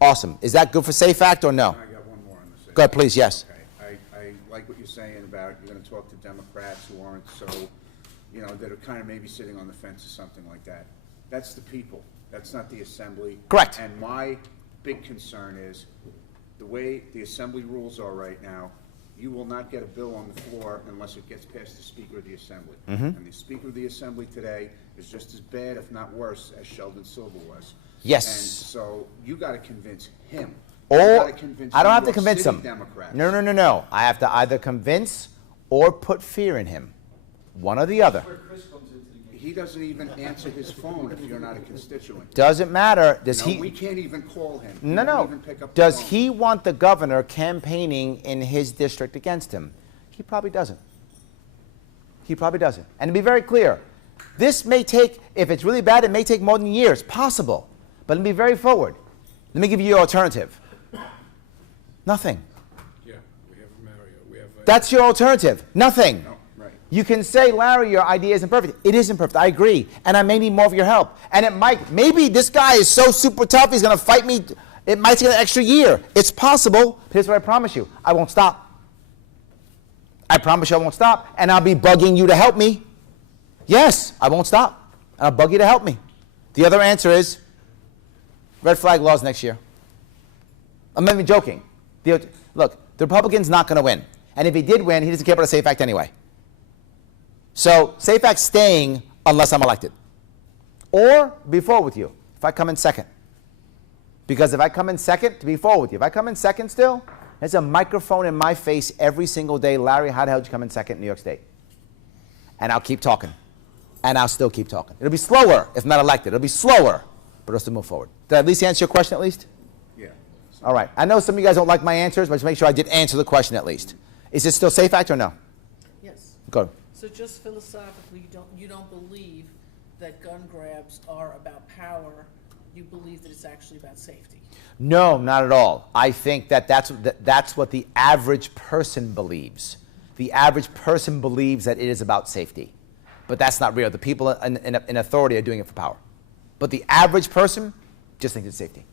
Awesome. Is that good for Safe Act or no? I got one more on the Safe Go ahead, please, yes. Okay. I like what you're saying about you're going to talk to Democrats who aren't so, that are kind of maybe sitting on the fence or something like that. That's the people. That's not the Assembly. Correct. And my big concern is the way the Assembly rules are right now, you will not get a bill on the floor unless it gets past the Speaker of the Assembly. And the Speaker of the Assembly today is just as bad, if not worse, as Sheldon Silver was. Yes. And so you got to convince him. Or I don't have to convince him. Democrats. No. I have to either convince or put fear in him. One or the other. Where Chris comes into the game. He doesn't even answer his phone if you're not a constituent. Doesn't matter. Does No, he? we can't even call him. He No, won't no. even pick up the Does phone. he want the governor campaigning in his district against him? He probably doesn't. He probably doesn't. And to be very clear, this may take, if it's really bad, it may take more than years. Possible. But let me be very forward. Let me give you your alternative. Nothing. Yeah, we have Mario. We have. That's your alternative. Nothing. No, right. You can say, Larry, your idea isn't perfect. It isn't perfect. I agree. And I may need more of your help. And it might, maybe this guy is so super tough, he's going to fight me. It might take an extra year. It's possible. But here's what I promise you. I won't stop. I promise you I won't stop. And I'll be bugging you to help me. Yes, I won't stop. I'll bug you to help me. The other answer is red flag laws next year. I'm not even joking. Look, the Republican's not going to win. And if he did win, he doesn't care about a SAFE Act anyway. So SAFE Act's staying unless I'm elected. Or be forward with you if I come in second. Because if I come in second, to be forward with you, if I come in second still, there's a microphone in my face every single day. Larry, how the hell did you come in second in New York State? And I'll keep talking. And I'll still keep talking. It'll be slower if not elected. It'll be slower, but it'll still move forward. Did I at least answer your question at least? Yeah. All right. I know some of you guys don't like my answers, but just make sure I did answer the question at least. Is it still SAFE Act or no? Yes. Go. So just philosophically, you don't believe that gun grabs are about power. You believe that it's actually about safety. No, not at all. I think that that's what the average person believes. The average person believes that it is about safety. But that's not real. The people in authority are doing it for power. But the average person just thinks it's safety.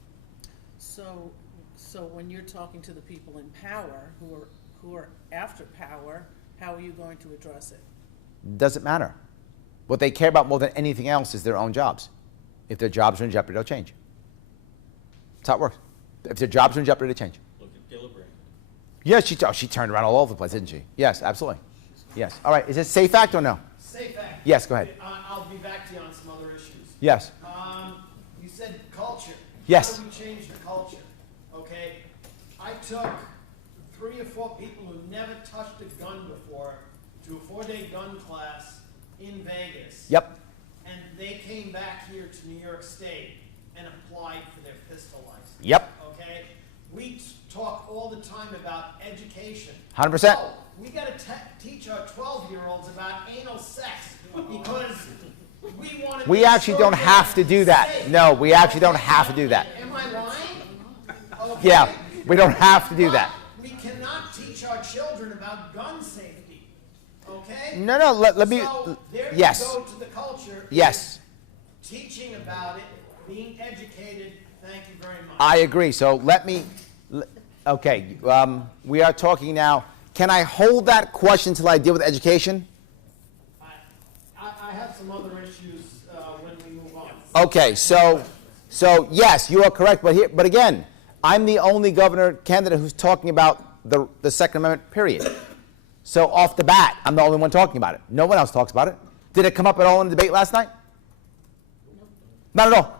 So when you're talking to the people in power who are after power, how are you going to address it? Doesn't matter. What they care about more than anything else is their own jobs. If their jobs are in jeopardy, they'll change. That's how it works. If their jobs are in jeopardy, they change. Look at Gillibrand. Yes, she turned around all over the place, didn't she? Yes, absolutely. Yes. All right. Is it SAFE Act or no? SAFE Act. Yes, go ahead. I'll be back to you on some other issues. Yes. You said culture. Yes. How do we change the culture? Okay. I took 3 or 4 people who never touched a gun before to a 4-day gun class in Vegas. Yep. And they came back here to New York State and applied for their pistol license. Yep. Okay? We talk all the time about education. 100%. Oh, we got to teach our 12-year-olds about anal sex because we want to. We actually don't have to do that. No, we actually don't have to do that. Am I lying? Okay. Yeah, we don't have to do that. We cannot teach our children about gun safety. Okay? No, let me. So there Yes. you go to the culture. Yes. Teaching about it, being educated. Thank you very much. I agree. So let me. Okay, we are talking now. Can I hold that question until I deal with education? I have some other issues when we move on. Okay, so yes, you are correct. But again, I'm the only governor candidate who's talking about the Second Amendment. Period. So off the bat, I'm the only one talking about it. No one else talks about it. Did it come up at all in the debate last night? Not at all.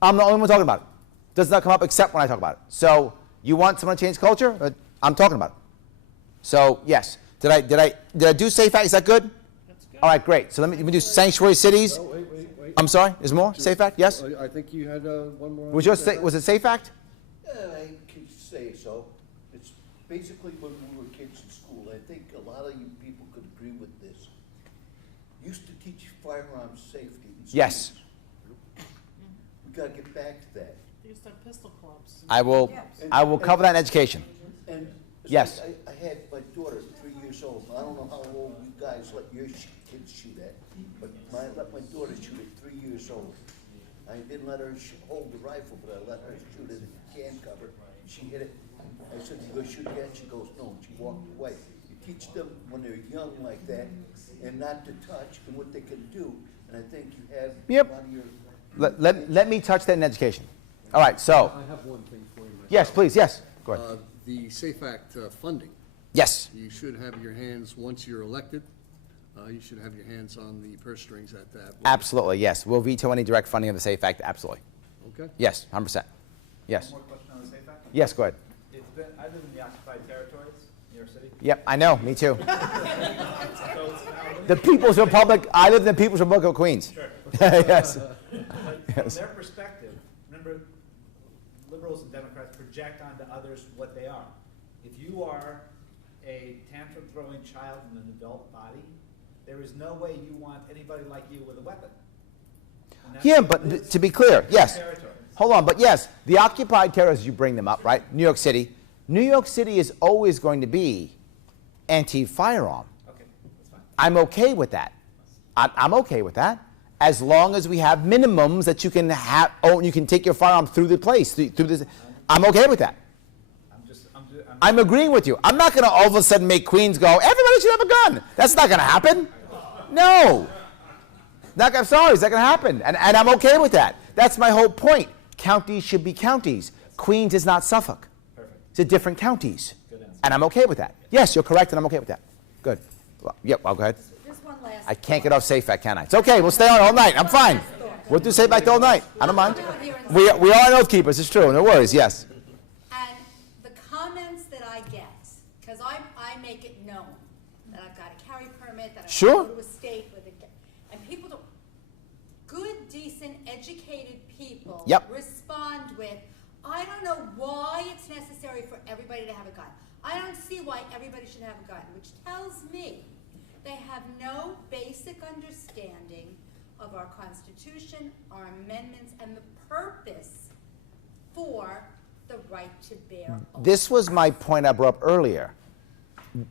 I'm the only one talking about it. Does not come up except when I talk about it. So you want someone to change culture? I'm talking about it. So yes, did I do SAFE Act? Is that good? That's good. All right, great. So let me do sanctuary cities. Oh, wait. I'm sorry. Is more SAFE Act? Yes. I think you had one more. Was it SAFE Act? I can say so. It's basically when we were kids in school. I think a lot of you people could agree with this. Used to teach firearm safety in schools. Yes. We gotta get back to that. They used to have pistol clubs. I will cover that in education. And it's Yes. like I had my daughter, 3 years old. I don't know how old you guys let your kids shoot at, but I let my daughter shoot at 3 years old. I didn't let her hold the rifle, but I let her shoot it in the can cover. She hit it. I said, "You go shoot again?" She goes, "No," and she walked away. You teach them when they're young like that and not to touch and what they can do. And I think you have Yep. a lot of your... Let me touch that in education. All right. So I have one thing for you. myself. yes, please. Yes. Go ahead. The SAFE Act funding. Yes. You should have your hands, once you're elected, you should have your hands on the purse strings at that. Absolutely. Yes. We'll veto any direct funding of the SAFE Act. Absolutely. Okay? Yes. 100%. Yes. One more question on the SAFE Act. Yes. Go ahead. I live in the occupied territories, York City? Yep, I know, me too. So, now, The People's Republic, I live in the People's Republic of Queens. sure. Yes. But from their perspective, remember, liberals and Democrats project onto others what they are. If you are a tantrum-throwing child in an adult body, there is no way you want anybody like you with a weapon. And that's Yeah, what but it is. to be clear, yes. Territory. Hold on, but yes, the occupied terrorists, you bring them up, right? New York City. New York City is always going to be anti-firearm. Okay, that's fine. I'm okay with that. I'm okay with that, as long as we have minimums that you can have. Oh, you can take your firearm through the place. Through this. I'm okay with that. I'm agreeing with you. I'm not going to all of a sudden make Queens go, everybody should have a gun. That's not going to happen. No. I'm sorry, it's not going to happen. And I'm okay with that. That's my whole point. Counties should be counties. Queens is not Suffolk. Perfect. It's a different counties. Good answer. And I'm okay with that. Yes, you're correct, and I'm okay with that. Good. Well, yep, well, go ahead. Just one last. I can't get off Safe Act, can I? It's okay. We'll stay on all night. I'm fine. We'll do Safe Act all night. I don't mind. We are oath keepers. It's true. No worries. Yes. And the comments that I get, because I make it known that I've got a carry permit, that I Sure. go to a state with a, and people don't, good, decent, educated people Yep. respond with, I don't know why it's necessary for everybody to have a gun. I don't see why everybody should have a gun, which tells me they have no basic understanding of our Constitution, our amendments, and the purpose for the right to bear arms. This was my point I brought up earlier.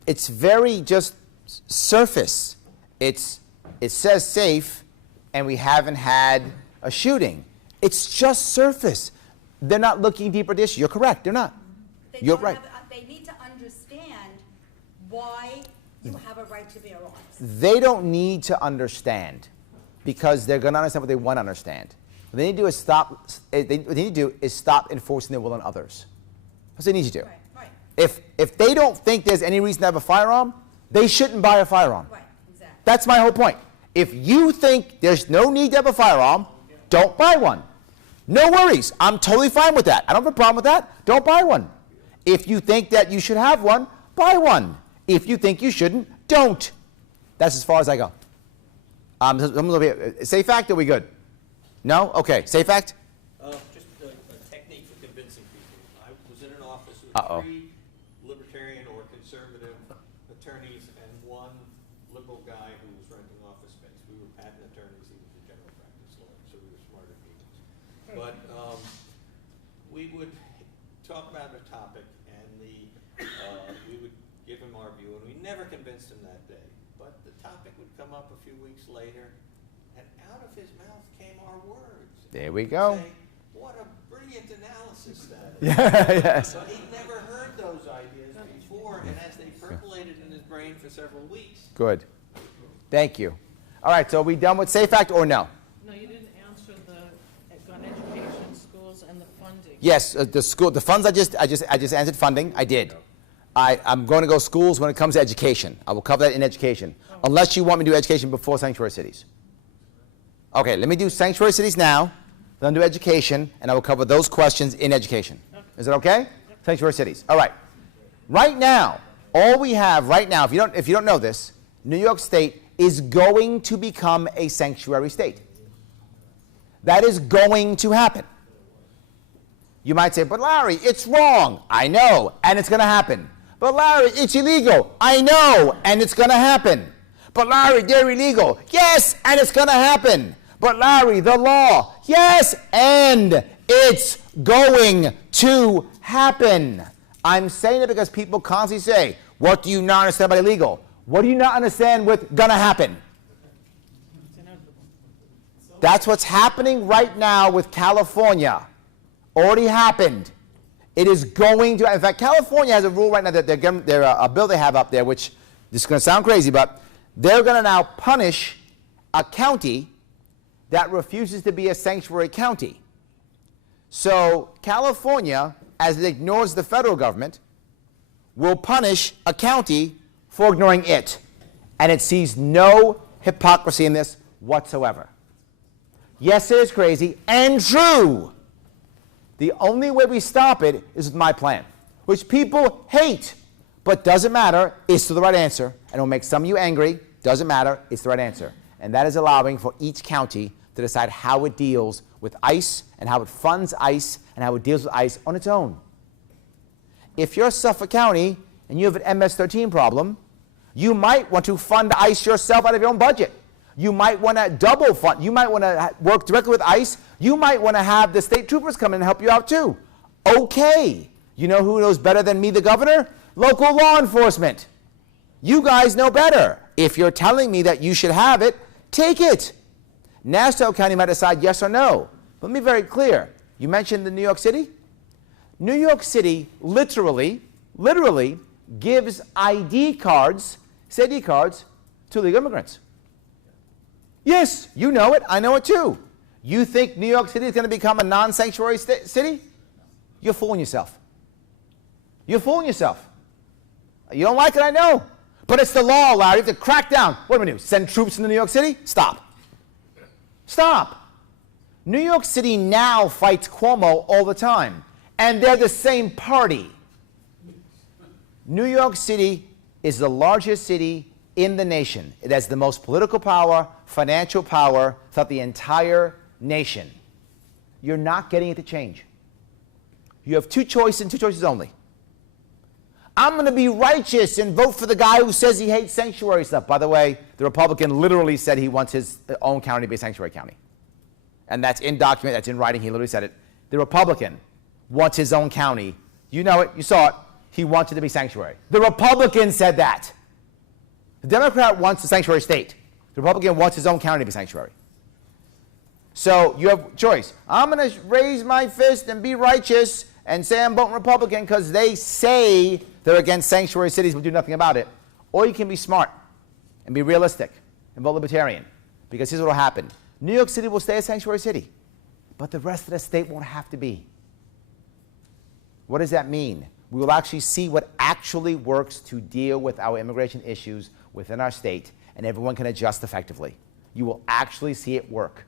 It's very just surface. It says safe, and we haven't had a shooting. It's just surface. They're not looking deeper at the issue. You're correct. They're not. They You're don't right. have- they need to understand why you have a right to bear arms. They don't need to understand, because they're going to understand what they want to understand. What they need to do is stop. What they need to do is stop enforcing their will on others. That's what they need to do. Right, right, If they don't think there's any reason to have a firearm, they shouldn't buy a firearm. right, exactly. That's my whole point. If you think there's no need to have a firearm, don't buy one. No worries. I'm totally fine with that. I don't have a problem with that. Don't buy one. If you think that you should have one, buy one. If you think you shouldn't, don't. That's as far as I go. Safe Act, are we good? No? Okay. Safe Act? Just a technique for convincing people. I was in an office with Uh-oh. 3 libertarian or conservative attorneys and 1 liberal guy who was renting office space. We were patent attorneys, he was a general practice lawyer, so we were smarter meetings. But we would talk about a topic, and we would give him our view, and we never convinced him that day. But the topic would come up a few weeks later, and out of his mouth came our words. There we go. Say, what a brilliant analysis that is. Yes. But he'd never heard those ideas before, and as they percolated in his brain for several weeks. Good. Thank you. All right, so are we done with Safe Act or no? No, you didn't answer the gun education schools and the funding. Yes, the funds I just answered funding. I did. I'm going to go schools when it comes to education. I will cover that in education, unless you want me to do education before sanctuary cities. Okay, let me do sanctuary cities now, then do education, and I will cover those questions in education. Okay. Is it okay? Yep. Sanctuary cities. All right. Right now, all we have right now, if you don't know this, New York State is going to become a sanctuary state. That is going to happen. You might say, but Larry, it's wrong. I know, and it's going to happen. But Larry, it's illegal. I know, and it's going to happen. But Larry, they're illegal. Yes, and it's going to happen. But Larry, the law. Yes, and it's going to happen. I'm saying it because people constantly say, what do you not understand about illegal? What do you not understand with going to happen? It's inevitable. That's what's happening right now with California. Already happened. It is going to, in fact, California has a rule right now that a bill they have up there, which this is going to sound crazy, but they're going to now punish a county that refuses to be a sanctuary county. So California, as it ignores the federal government, will punish a county for ignoring it. And it sees no hypocrisy in this whatsoever. Yes, it is crazy and true. The only way we stop it is with my plan, which people hate. But doesn't matter, it's still the right answer. And it'll make some of you angry. Doesn't matter, it's the right answer. And that is allowing for each county to decide how it deals with ICE and how it funds ICE and how it deals with ICE on its own. If you're Suffolk County and you have an MS-13 problem, you might want to fund ICE yourself out of your own budget. You might want to double fund. You might want to work directly with ICE. You might want to have the state troopers come in and help you out too. Okay. You know who knows better than me, the governor? Local law enforcement. You guys know better. If you're telling me that you should have it, take it. Nassau County might decide yes or no. But let me be very clear. You mentioned the New York City. New York City literally gives ID cards, ID cards, to illegal immigrants. Yes, you know it. I know it too. You think New York City is going to become a non-sanctuary city? You're fooling yourself. You're fooling yourself. You don't like it, I know. But it's the law, Larry. You have to crack down. What do we do? Send troops into New York City? Stop. Stop. New York City now fights Cuomo all the time. And they're the same party. New York City is the largest city in the nation. It has the most political power, financial power throughout the entire nation. You're not getting it to change. You have two choices and two choices only. I'm going to be righteous and vote for the guy who says he hates sanctuary stuff. By the way, the Republican literally said he wants his own county to be a sanctuary county. And that's in document, that's in writing, he literally said it. The Republican wants his own county. You know it, you saw it. He wants it to be sanctuary. The Republican said that. The Democrat wants a sanctuary state. The Republican wants his own county to be sanctuary. So you have choice. I'm going to raise my fist and be righteous and say I'm voting Republican because they say they're against sanctuary cities but do nothing about it. Or you can be smart and be realistic and vote Libertarian. Because here's what will happen. New York City will stay a sanctuary city, but the rest of the state won't have to be. What does that mean? We will actually see what actually works to deal with our immigration issues within our state, and everyone can adjust effectively. You will actually see it work.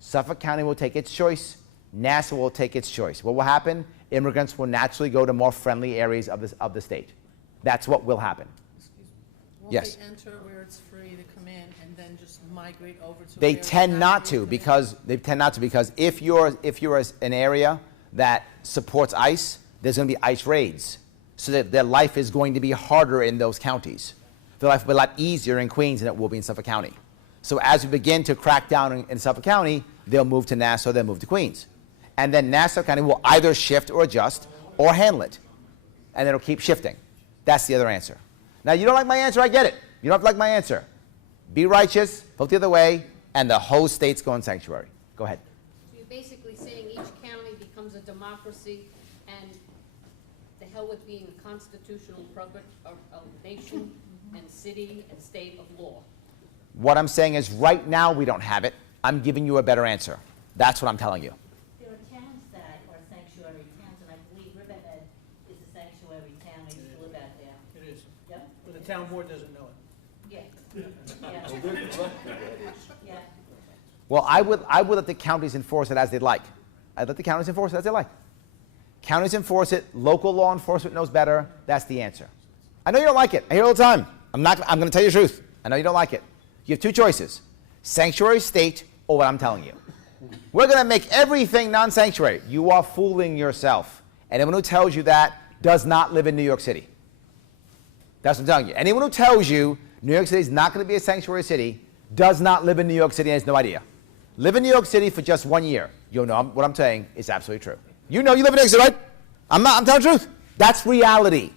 Suffolk County will take its choice. Nassau will take its choice. What will happen? Immigrants will naturally go to more friendly areas of the state. That's what will happen. Won't Yes. they enter where it's free to come in and then just migrate over to? They where it's tend not free to come in? because if you're an area that supports ICE, there's going to be ICE raids, so that their life is going to be harder in those counties. Their life will be a lot easier in Queens than it will be in Suffolk County. So as we begin to crack down in Suffolk County, they'll move to Nassau, they'll move to Queens. And then Nassau County will either shift or adjust or handle it. And it'll keep shifting. That's the other answer. Now, you don't like my answer, I get it. You don't have to like my answer. Be righteous, vote the other way, and the whole state's going sanctuary. Go ahead. So you're basically saying each county becomes a democracy and the hell with being a constitutional nation and city and state of law. What I'm saying is right now we don't have it. I'm giving you a better answer. That's what I'm telling you. There are towns that are sanctuary towns, and I believe Riverhead is a sanctuary town. I used to live out there. It is. Yep. But the town board doesn't know it. Yeah. Yeah. Well, I would let the counties enforce it as they'd like. I'd let the counties enforce it as they like. Counties enforce it. Local law enforcement knows better. That's the answer. I know you don't like it. I hear it all the time. I'm going to tell you the truth. I know you don't like it. You have two choices. Sanctuary state or what I'm telling you. We're going to make everything non-sanctuary. You are fooling yourself. And anyone who tells you that does not live in New York City. That's what I'm telling you. Anyone who tells you New York City is not going to be a sanctuary city does not live in New York City and has no idea. Live in New York City for just 1 year. You'll know what I'm saying is absolutely true. You know you live in New York City, right? I'm telling the truth. That's reality.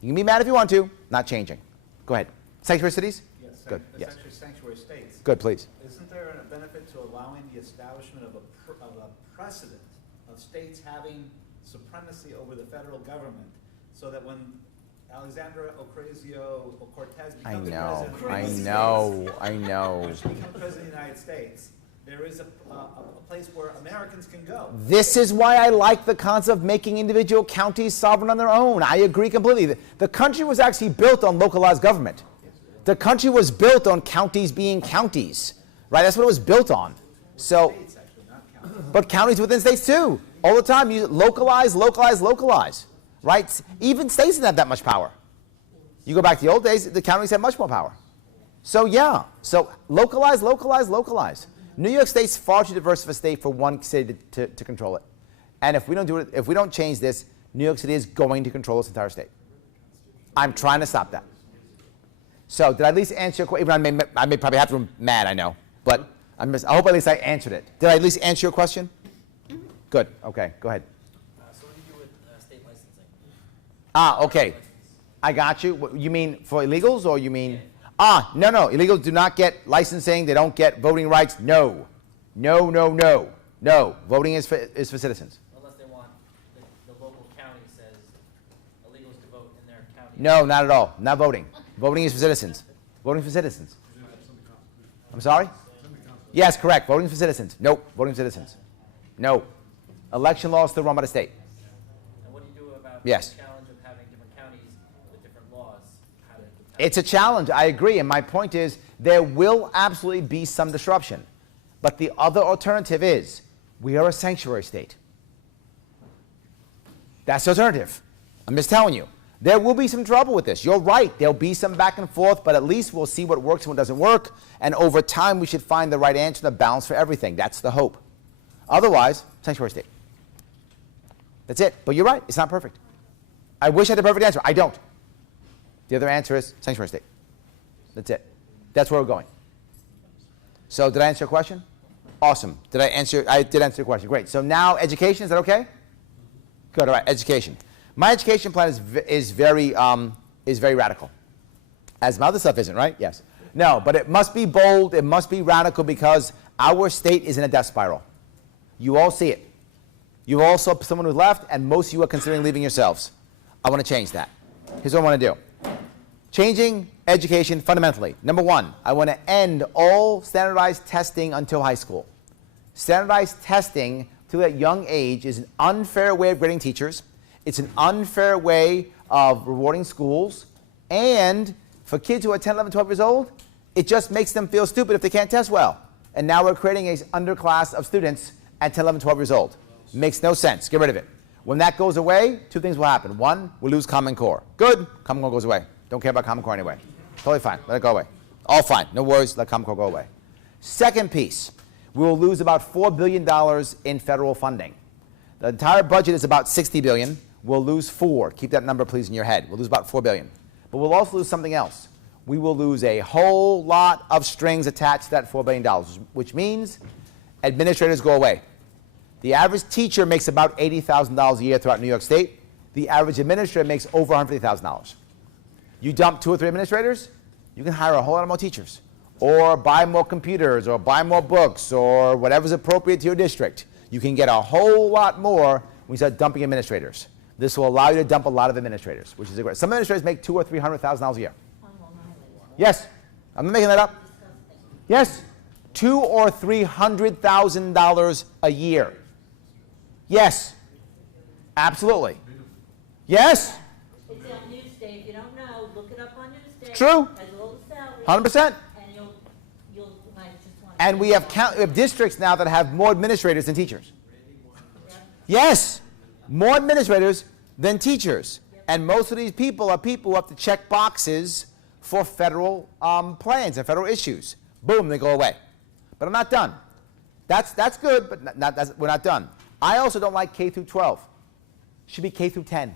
You can be mad if you want to. Not changing. Go ahead. Sanctuary cities? Yes, Good. Yes. essentially sanctuary states. Good, please. Isn't there a benefit to allowing the establishment of a precedent of states having supremacy over the federal government, so that when Alexandra Ocasio-Cortez becomes president of the United States, I know. when she becomes president of the United States, there is a place where Americans can go. This is why I like the concept of making individual counties sovereign on their own. I agree completely. The country was actually built on localized government. The country was built on counties being counties, right? That's what it was built on. So, States, actually, not counties. but counties within states too. All the time, you localize, right? right? Even states didn't have that much power. You go back to the old days, the counties had much more power. So yeah, so localize, localize, localize. New York State's far too diverse of a state for one city to control it. And if we don't do it, if we don't change this, New York City is going to control this entire state. I'm trying to stop that. So did I at least answer your question? I may probably have to be mad, I know. But I hope at least I answered it. Did I at least answer your question? Good, okay, go ahead. So what do you do with state licensing? Okay. I got you. You mean for illegals or you mean? No. Illegals do not get licensing. They don't get voting rights. No. Voting is for citizens. Unless they want, the local county says illegals to vote in their county. No, not at all. Not voting. Voting is for citizens. Voting for citizens. I'm sorry? Yes, correct. Voting for citizens. Nope. Voting for citizens. No. Election laws still run by the state. And what do you do about Yes. the challenge of having different counties with different laws? It's a challenge, I agree, and my point is there will absolutely be some disruption. But the other alternative is we are a sanctuary state. That's the alternative. I'm just telling you. There will be some trouble with this. You're right. There'll be some back and forth, but at least we'll see what works and what doesn't work. And over time, we should find the right answer and the balance for everything. That's the hope. Otherwise, sanctuary state. That's it. But you're right. It's not perfect. I wish I had a perfect answer. I don't. The other answer is sanctuary state. That's it. That's where we're going. So did I answer your question? Awesome. I did answer your question. Great. So now education, is that okay? Good. All right. Education. My education plan is very radical. As my other stuff isn't, right? Yes. No, but it must be bold. It must be radical because our state is in a death spiral. You all see it. You all saw someone who left, and most of you are considering leaving yourselves. I want to change that. Here's what I want to do. Changing education fundamentally. Number one, I want to end all standardized testing until high school. Standardized testing to that young age is an unfair way of grading teachers. It's an unfair way of rewarding schools. And for kids who are 10, 11, 12 years old, it just makes them feel stupid if they can't test well. And now we're creating an underclass of students at 10, 11, 12 years old. Makes no sense. Get rid of it. When that goes away, two things will happen. One, we'll lose Common Core. Good. Common Core goes away. Don't care about Common Core anyway. Totally fine. Let it go away. All fine. No worries. Let Common Core go away. Second piece, we will lose about $4 billion in federal funding. The entire budget is about $60 billion. We'll lose 4. Keep that number, please, in your head. We'll lose about $4 billion. But we'll also lose something else. We will lose a whole lot of strings attached to that $4 billion, which means administrators go away. The average teacher makes about $80,000 a year throughout New York State. The average administrator makes over $150,000. You dump 2 or 3 administrators, you can hire a whole lot more teachers, or buy more computers, or buy more books, or whatever's appropriate to your district. You can get a whole lot more when you start dumping administrators. This will allow you to dump a lot of administrators, which is great. Some administrators make $200,000 or $300,000 a year. Yes, I'm not making that up. Yes, $200,000 or $300,000 a year. Yes, absolutely. Yes. It's on Newsday. If you don't know, look it up on Newsday. True. Has all the salaries. 100%. And you'll I just want And we have districts now that have more administrators than teachers. Yes, more administrators than teachers. And most of these people are people who have to check boxes for federal plans and federal issues. Boom, they go away. But I'm not done. That's good, but we're not done. I also don't like K through 12. It should be K through 10.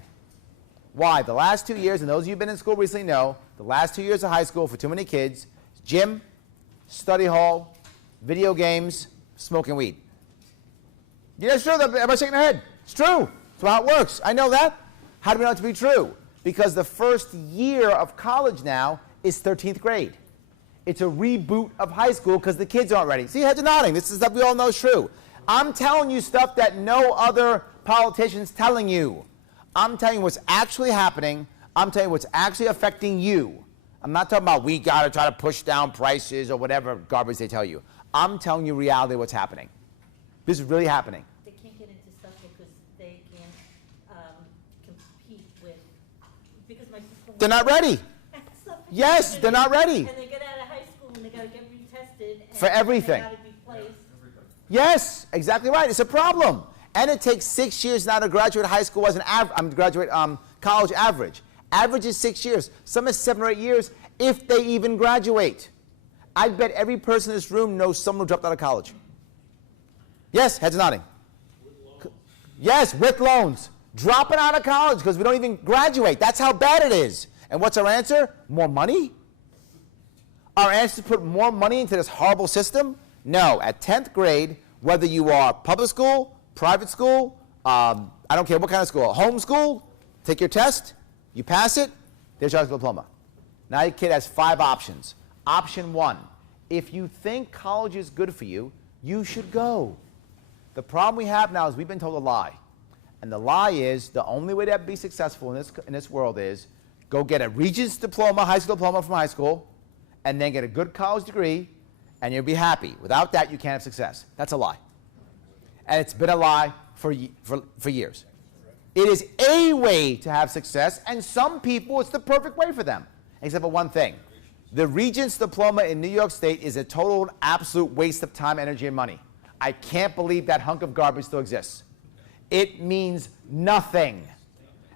Why? The last 2 years, and those of you who've been in school recently know, the last 2 years of high school for too many kids, gym, study hall, video games, smoking weed. Yeah, it's true. Everybody's shaking their head. It's true. It's how it works. I know that. How do we know it to be true? Because the first year of college now is 13th grade. It's a reboot of high school because the kids aren't ready. See, heads are nodding. This is stuff we all know is true. I'm telling you stuff that no other politician's telling you. I'm telling you what's actually happening. I'm telling you what's actually affecting you. I'm not talking about we got to try to push down prices or whatever garbage they tell you. I'm telling you reality what's happening. This is really happening. They can't get into stuff because they can't compete with, because my sister... They're not ready. Yes, they're not ready. And they get out of high school and they got to get retested. And for everything. They got to be placed. Yes, exactly right. It's a problem. And it takes 6 years now to graduate high school as an college average. Average is 6 years. Some is 7 or 8 years if they even graduate. I bet every person in this room knows someone who dropped out of college. Yes, heads nodding. Yes, with loans. Dropping out of college because we don't even graduate. That's how bad it is. And what's our answer? More money? Our answer is to put more money into this horrible system? No. At 10th grade, whether you are public school, private school, I don't care what kind of school, homeschool, take your test, you pass it, there's your high school diploma. Now your kid has 5 options. Option 1, if you think college is good for you, you should go. The problem we have now is we've been told a lie. And the lie is the only way to be successful in this world is go get a Regents diploma, high school diploma from high school, and then get a good college degree, and you'll be happy. Without that, you can't have success. That's a lie. And it's been a lie for years. It is a way to have success, and some people, it's the perfect way for them, except for one thing. The Regents diploma in New York State is a total absolute waste of time, energy, and money. I can't believe that hunk of garbage still exists. It means nothing.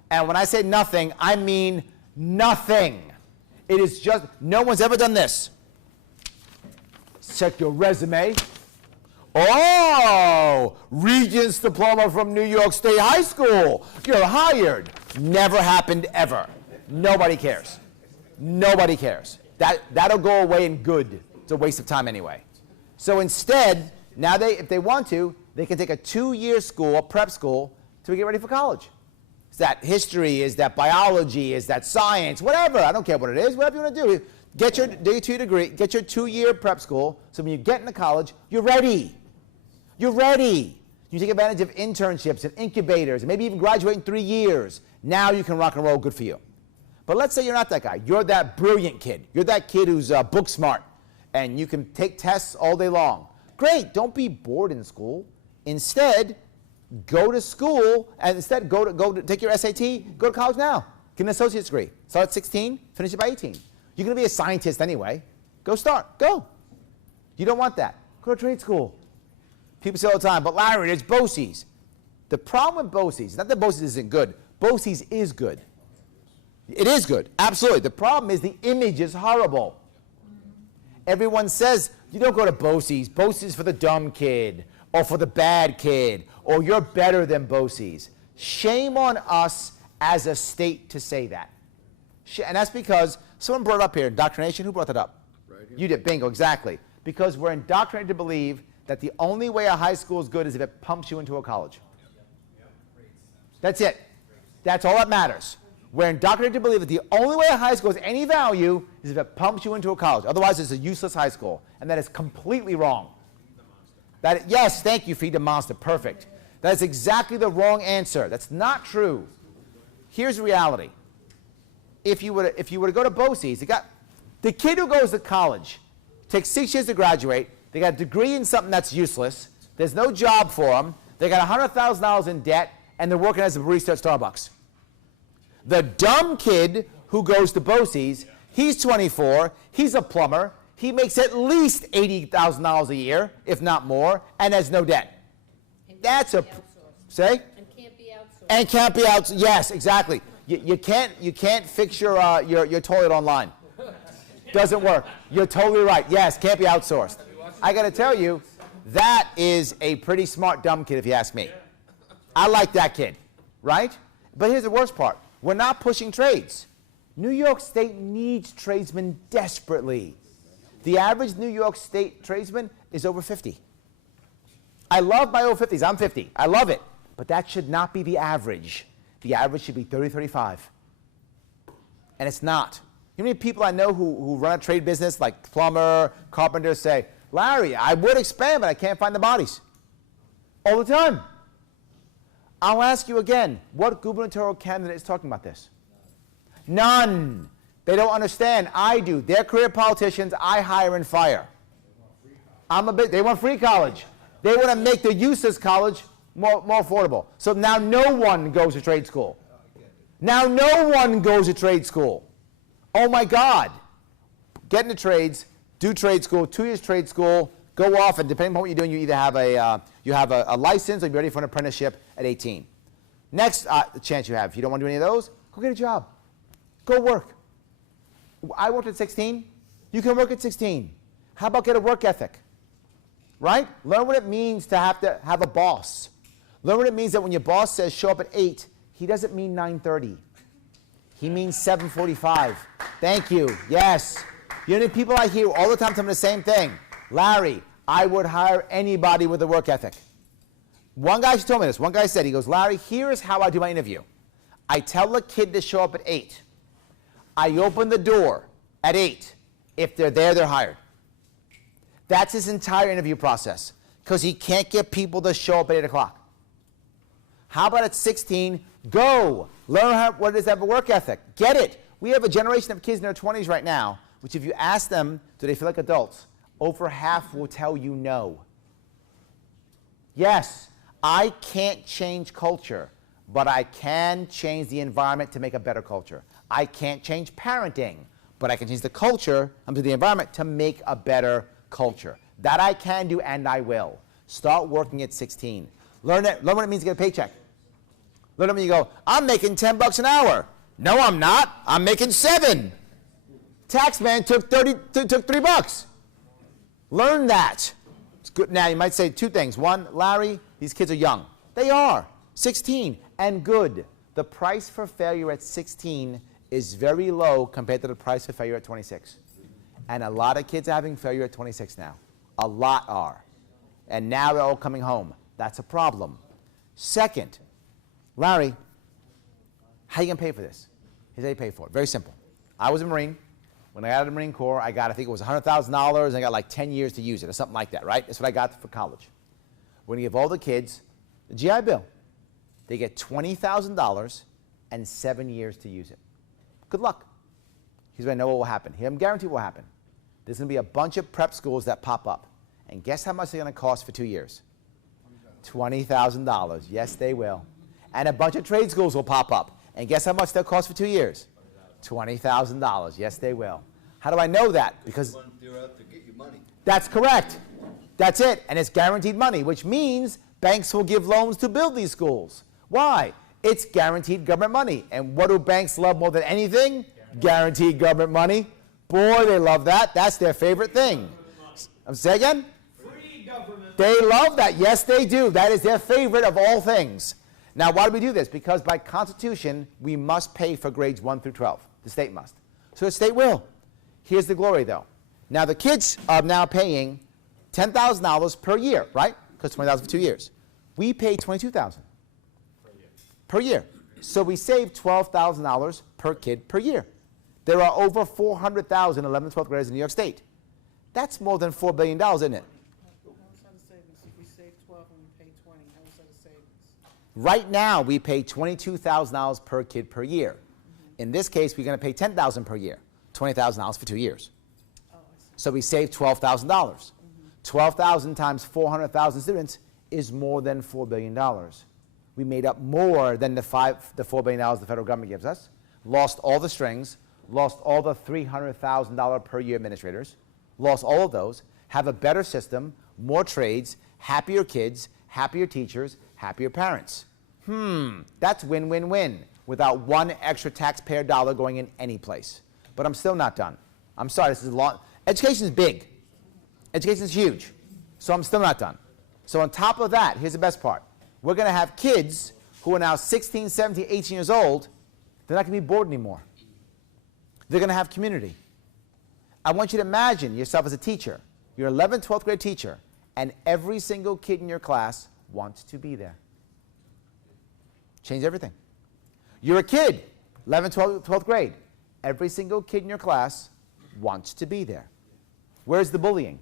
And when I say nothing, I mean nothing. It is just, no one's ever done this. Check your resume. Oh, Regents diploma from New York State High School. You're hired. Never happened ever. Nobody cares. Nobody cares. That'll go away in good. It's a waste of time anyway. So instead, now if they want to, they can take a 2-year school, a prep school, to get ready for college. Is that history? Is that biology? Is that science? Whatever. I don't care what it is. Whatever you want to do. Get your degree, get your 2-year prep school, so when you get into college, you're ready. You're ready. You take advantage of internships and incubators, and maybe even graduate in 3 years. Now you can rock and roll. Good for you. But let's say you're not that guy. You're that brilliant kid. You're that kid who's book smart, and you can take tests all day long. Great. Don't be bored in school. Instead, go to school, and instead go to take your SAT. Go to college now. Get an associate's degree. Start at 16. Finish it by 18. You're going to be a scientist anyway. Go start. Go. You don't want that. Go to trade school. People say all the time, but Larry, there's BOCES. The problem with BOCES, not that BOCES isn't good. BOCES is good. It is good. Absolutely. The problem is the image is horrible. Everyone says, you don't go to BOCES. BOCES is for the dumb kid or for the bad kid or you're better than BOCES. Shame on us as a state to say that. And that's because someone brought it up here, indoctrination. Who brought that up? Right here. You did. Bingo, exactly. Because we're indoctrinated to believe that the only way a high school is good is if it pumps you into a college. That's it. That's all that matters. We're indoctrinated to believe that the only way a high school has any value is if it pumps you into a college. Otherwise, it's a useless high school. And that is completely wrong. Yes, thank you, Feed the Monster. Perfect. That is exactly the wrong answer. That's not true. Here's the reality. If you were to go to BOCES, the kid who goes to college takes 6 years to graduate. They got a degree in something that's useless. There's no job for them. They got $100,000 in debt, and they're working as a barista at Starbucks. The dumb kid who goes to BOCES, he's 24, he's a plumber, he makes at least $80,000 a year, if not more, and has no debt. That's a say. And can't be outsourced. And can't be out. Yes, exactly. You can't fix your toilet online. Doesn't work. You're totally right. Yes, can't be outsourced. I got to tell you, that is a pretty smart dumb kid if you ask me. I like that kid, right? But here's the worst part. We're not pushing trades. New York State needs tradesmen desperately. The average New York State tradesman is over 50. I love my over 50s. I'm 50. I love it. But that should not be the average. The average should be 30, 35. And it's not. You know how many people I know who run a trade business, like plumber, carpenter, say, Larry, I would expand, but I can't find the bodies. All the time. I'll ask you again, what gubernatorial candidate is talking about this? None. They don't understand. I do. They're career politicians. I hire and fire. They want free college. They want to make the useless college more affordable. So now no one goes to trade school. Now no one goes to trade school. Oh my God. Get into trades, do trade school, 2 years trade school, go off, and depending on what you're doing, you either have You have a license, or you're ready for an apprenticeship at 18. Next chance you have, if you don't want to do any of those, go get a job. Go work. I worked at 16. You can work at 16. How about get a work ethic? Right? Learn what it means to have a boss. Learn what it means that when your boss says show up at 8, he doesn't mean 9:30. He means 7:45. Thank you. Yes. You know, people I hear all the time tell me the same thing. Larry, I would hire anybody with a work ethic. One guy told me this. One guy said, he goes, Larry, here is how I do my interview. I tell the kid to show up at 8. I open the door at 8. If they're there, they're hired. That's his entire interview process, because he can't get people to show up at 8 o'clock. How about at 16, go. Learn what it is to have a work ethic. Get it. We have a generation of kids in their 20s right now, which if you ask them, do they feel like adults? Over half will tell you no. Yes, I can't change culture, but I can change the environment to make a better culture. I can't change parenting, but I can change the culture, the environment, to make a better culture. That I can do, and I will. Start working at 16. Learn what it means to get a paycheck. Learn it when you go, I'm making $10 an hour. No, I'm not. I'm making 7. Taxman took $3. Learn that. It's good. Now, you might say two things. One, Larry, these kids are young. They are. 16 and good. The price for failure at 16 is very low compared to the price for failure at 26. And a lot of kids are having failure at 26 now. A lot are. And now they're all coming home. That's a problem. Second, Larry, how are you going to pay for this? Here's how you pay for it. Very simple. I was a Marine. When I got out of the Marine Corps, I got, I think it was $100,000, and I got like 10 years to use it, or something like that, right? That's what I got for college. We're going to give all the kids the GI Bill. They get $20,000 and 7 years to use it. Good luck. Here's what I know what will happen. Here, I'm guaranteed what will happen. There's going to be a bunch of prep schools that pop up. And guess how much they're going to cost for 2 years? $20,000. Yes, they will. And a bunch of trade schools will pop up. And guess how much they'll cost for 2 years? $20,000. Yes, they will. How do I know that? Because They're out to get your money. that's correct. That's it. And it's guaranteed money, which means banks will give loans to build these schools. Why? It's guaranteed government money. And what do banks love more than anything? Guaranteed government money. Boy, they love that. That's their favorite thing. Say again? Free government. They love that. Yes, they do. That is their favorite of all things. Now, why do we do this? Because by Constitution, we must pay for grades 1 through 12. The state must. So the state will. Here's the glory, though. Now, the kids are now paying $10,000 per year, right? Because $20,000 for 2 years. We pay $22,000 per year. So we save $12,000 per kid per year. There are over 400,000 11th and 12th graders in New York State. That's more than $4 billion, isn't it? How is that a savings? If we save 12 and we pay 20, how is that a savings? Right now, we pay $22,000 per kid per year. In this case, we're going to pay $10,000 per year, $20,000 for 2 years. Oh, I see. So we save $12,000. 12,000 times 400,000 students is more than $4 billion. We made up more than the $4 billion the federal government gives us, lost all the strings, lost all the $300,000 per year administrators, lost all of those, have a better system, more trades, happier kids, happier teachers, happier parents. That's win-win-win without one extra taxpayer dollar going in any place. But I'm still not done. I'm sorry, this is long. Education is big. Education is huge. So I'm still not done. So on top of that, here's the best part. We're going to have kids who are now 16, 17, 18 years old. They're not going to be bored anymore. They're going to have community. I want you to imagine yourself as a teacher. You're an 11th, 12th grade teacher, and every single kid in your class wants to be there. Change everything. You're a kid, 11th, 12th grade. Every single kid in your class wants to be there. Where's the bullying?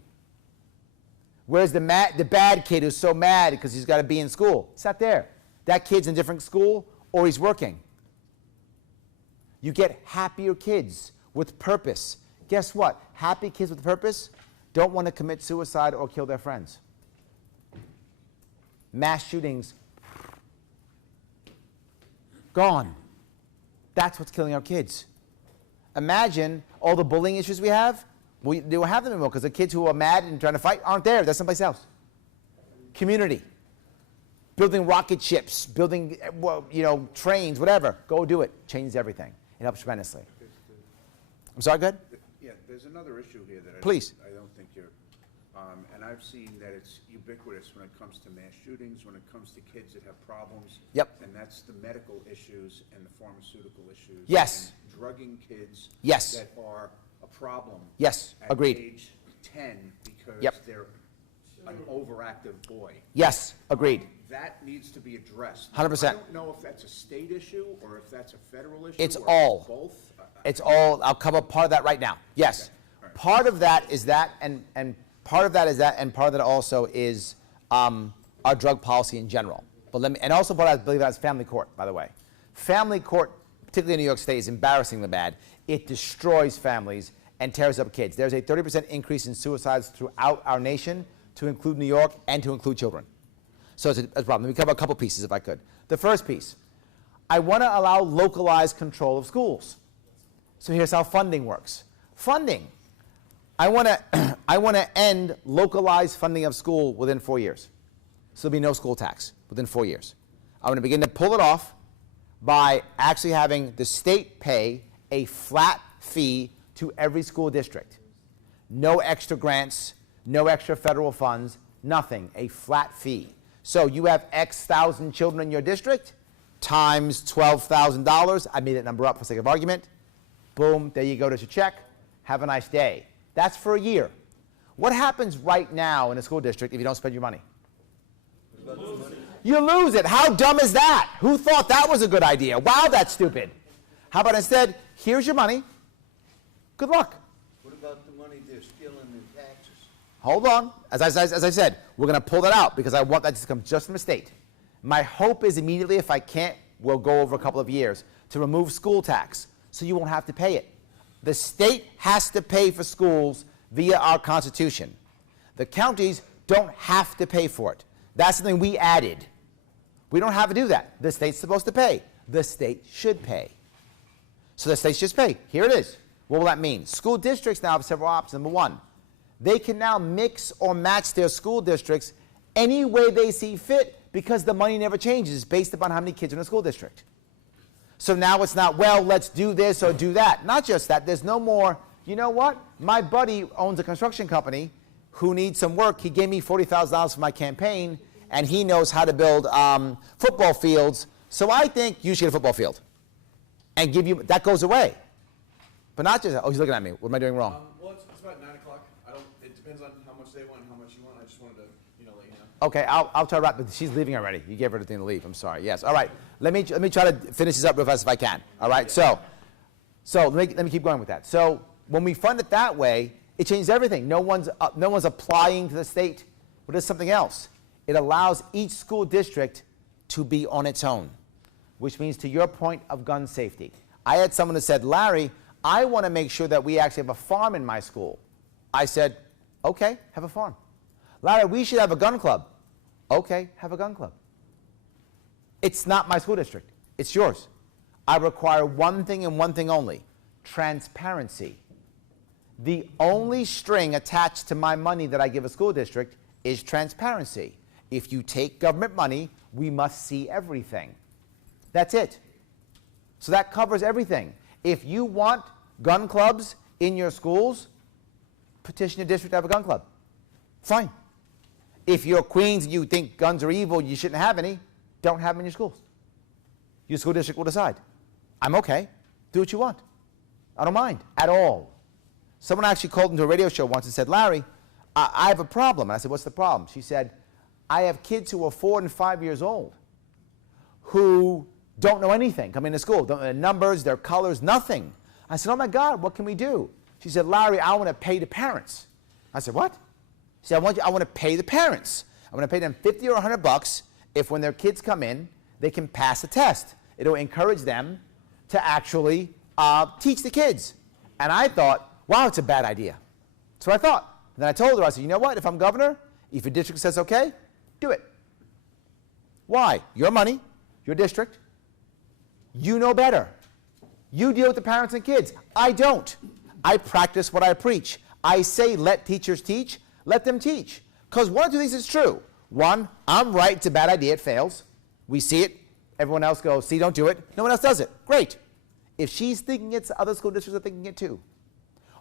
Where's the bad kid who's so mad because he's got to be in school? It's not there. That kid's in a different school or he's working. You get happier kids with purpose. Guess what? Happy kids with purpose don't want to commit suicide or kill their friends. Mass shootings, gone. That's what's killing our kids. Imagine all the bullying issues we have. They won't have them anymore because the kids who are mad and trying to fight aren't there. They're someplace else. Community. building rocket ships, building, well, you know, trains, whatever. Go do it. Changes everything. It helps tremendously. I'm sorry, go ahead. Yeah, there's another issue here that Please. I don't think you're, and I've seen that it's ubiquitous when it comes to mass shootings, when it comes to kids that have problems. Yep. And that's the medical issues and the pharmaceutical issues. Yes. And drugging kids. Yes. That are a problem. Yes, at agreed. age 10 because Yep. they're an overactive boy. Yes, agreed. That needs to be addressed. 100%. I don't know if that's a state issue or if that's a federal issue. It's or all. both. It's all, I'll cover part of that right now. Yes. Okay. All right. Part of that is that, and part of that is that, and part of that also is our drug policy in general. But let me, and also part of that, I believe that's family court, by the way. Family court, particularly in New York State, is embarrassingly bad. It destroys families and tears up kids. There's a 30% increase in suicides throughout our nation, to include New York and to include children. So it's a problem. Let me cover a couple pieces if I could. The first piece, I want to allow localized control of schools. So here's how funding works. Funding, I want to end localized funding of school within 4 years. So there'll be no school tax within 4 years. I want to begin to pull it off by actually having the state pay a flat fee to every school district. No extra grants, no extra federal funds, nothing, a flat fee. So you have X thousand children in your district, times $12,000. I made that number up for sake of argument. Boom, there you go, there's your check. Have a nice day. That's for a year. What happens right now in a school district if you don't spend your money? You lose it. How dumb is that? Who thought that was a good idea? Wow, that's stupid. How about instead, here's your money. Good luck. What about the money they're stealing in taxes? Hold on. As I said, we're going to pull that out because I want that to come just from the state. My hope is immediately, if I can't, we'll go over a couple of years, to remove school tax so you won't have to pay it. The state has to pay for schools via our Constitution. The counties don't have to pay for it. That's something we added. We don't have to do that. The state's supposed to pay. The state should pay. So the state should pay. Here it is. What will that mean? School districts now have several options. Number one, they can now mix or match their school districts any way they see fit because the money never changes based upon how many kids are in a school district. So now it's not, well, let's do this or do that. Not just that. There's no more, you know what? My buddy owns a construction company who needs some work. He gave me $40,000 for my campaign, and he knows how to build football fields. So I think you should get a football field. And give you, that goes away. But not just, oh, he's looking at me. What am I doing wrong? Well, it's about 9 o'clock. It depends on how much they want and how much you want. I just wanted to, let you know. Okay, I'll try to wrap, but she's leaving already. You gave her the thing to leave. I'm sorry. Yes. All right. Let me try to finish this up real fast if I can. All right. So let me keep going with that. So when we fund it that way, it changes everything. No one's applying to the state. But it's something else. It allows each school district to be on its own, which means to your point of gun safety. I had someone that said, Larry, I want to make sure that we actually have a farm in my school. I said, okay, have a farm. Larry, we should have a gun club. Okay, have a gun club. It's not my school district. It's yours. I require one thing and one thing only, transparency. The only string attached to my money that I give a school district is transparency. If you take government money, we must see everything. That's it. So that covers everything. If you want gun clubs in your schools, petition your district to have a gun club. Fine. If you're Queens and you think guns are evil, you shouldn't have any, don't have them in your schools. Your school district will decide. I'm okay. Do what you want. I don't mind at all. Someone actually called into a radio show once and said, Larry, I have a problem. And I said, what's the problem? She said, I have kids who are 4 and 5 years old who don't know anything coming to school, don't know their numbers, their colors, nothing. I said, oh my God, what can we do? She said, Larry, I want to pay the parents. I said, what? She said, I want to pay the parents. I want to pay them $50 or $100 if when their kids come in, they can pass a test. It'll encourage them to actually teach the kids. And I thought, wow, it's a bad idea. That's what I thought. And then I told her, I said, you know what? If I'm governor, if your district says okay, do it. Why? Your money, your district. You know better. You deal with the parents and kids. I don't. I practice what I preach. I say let teachers teach, let them teach. Because one or two things is true. One, I'm right, it's a bad idea, it fails. We see it, everyone else goes, see, don't do it. No one else does it. Great. If she's thinking it, other school districts are thinking it too.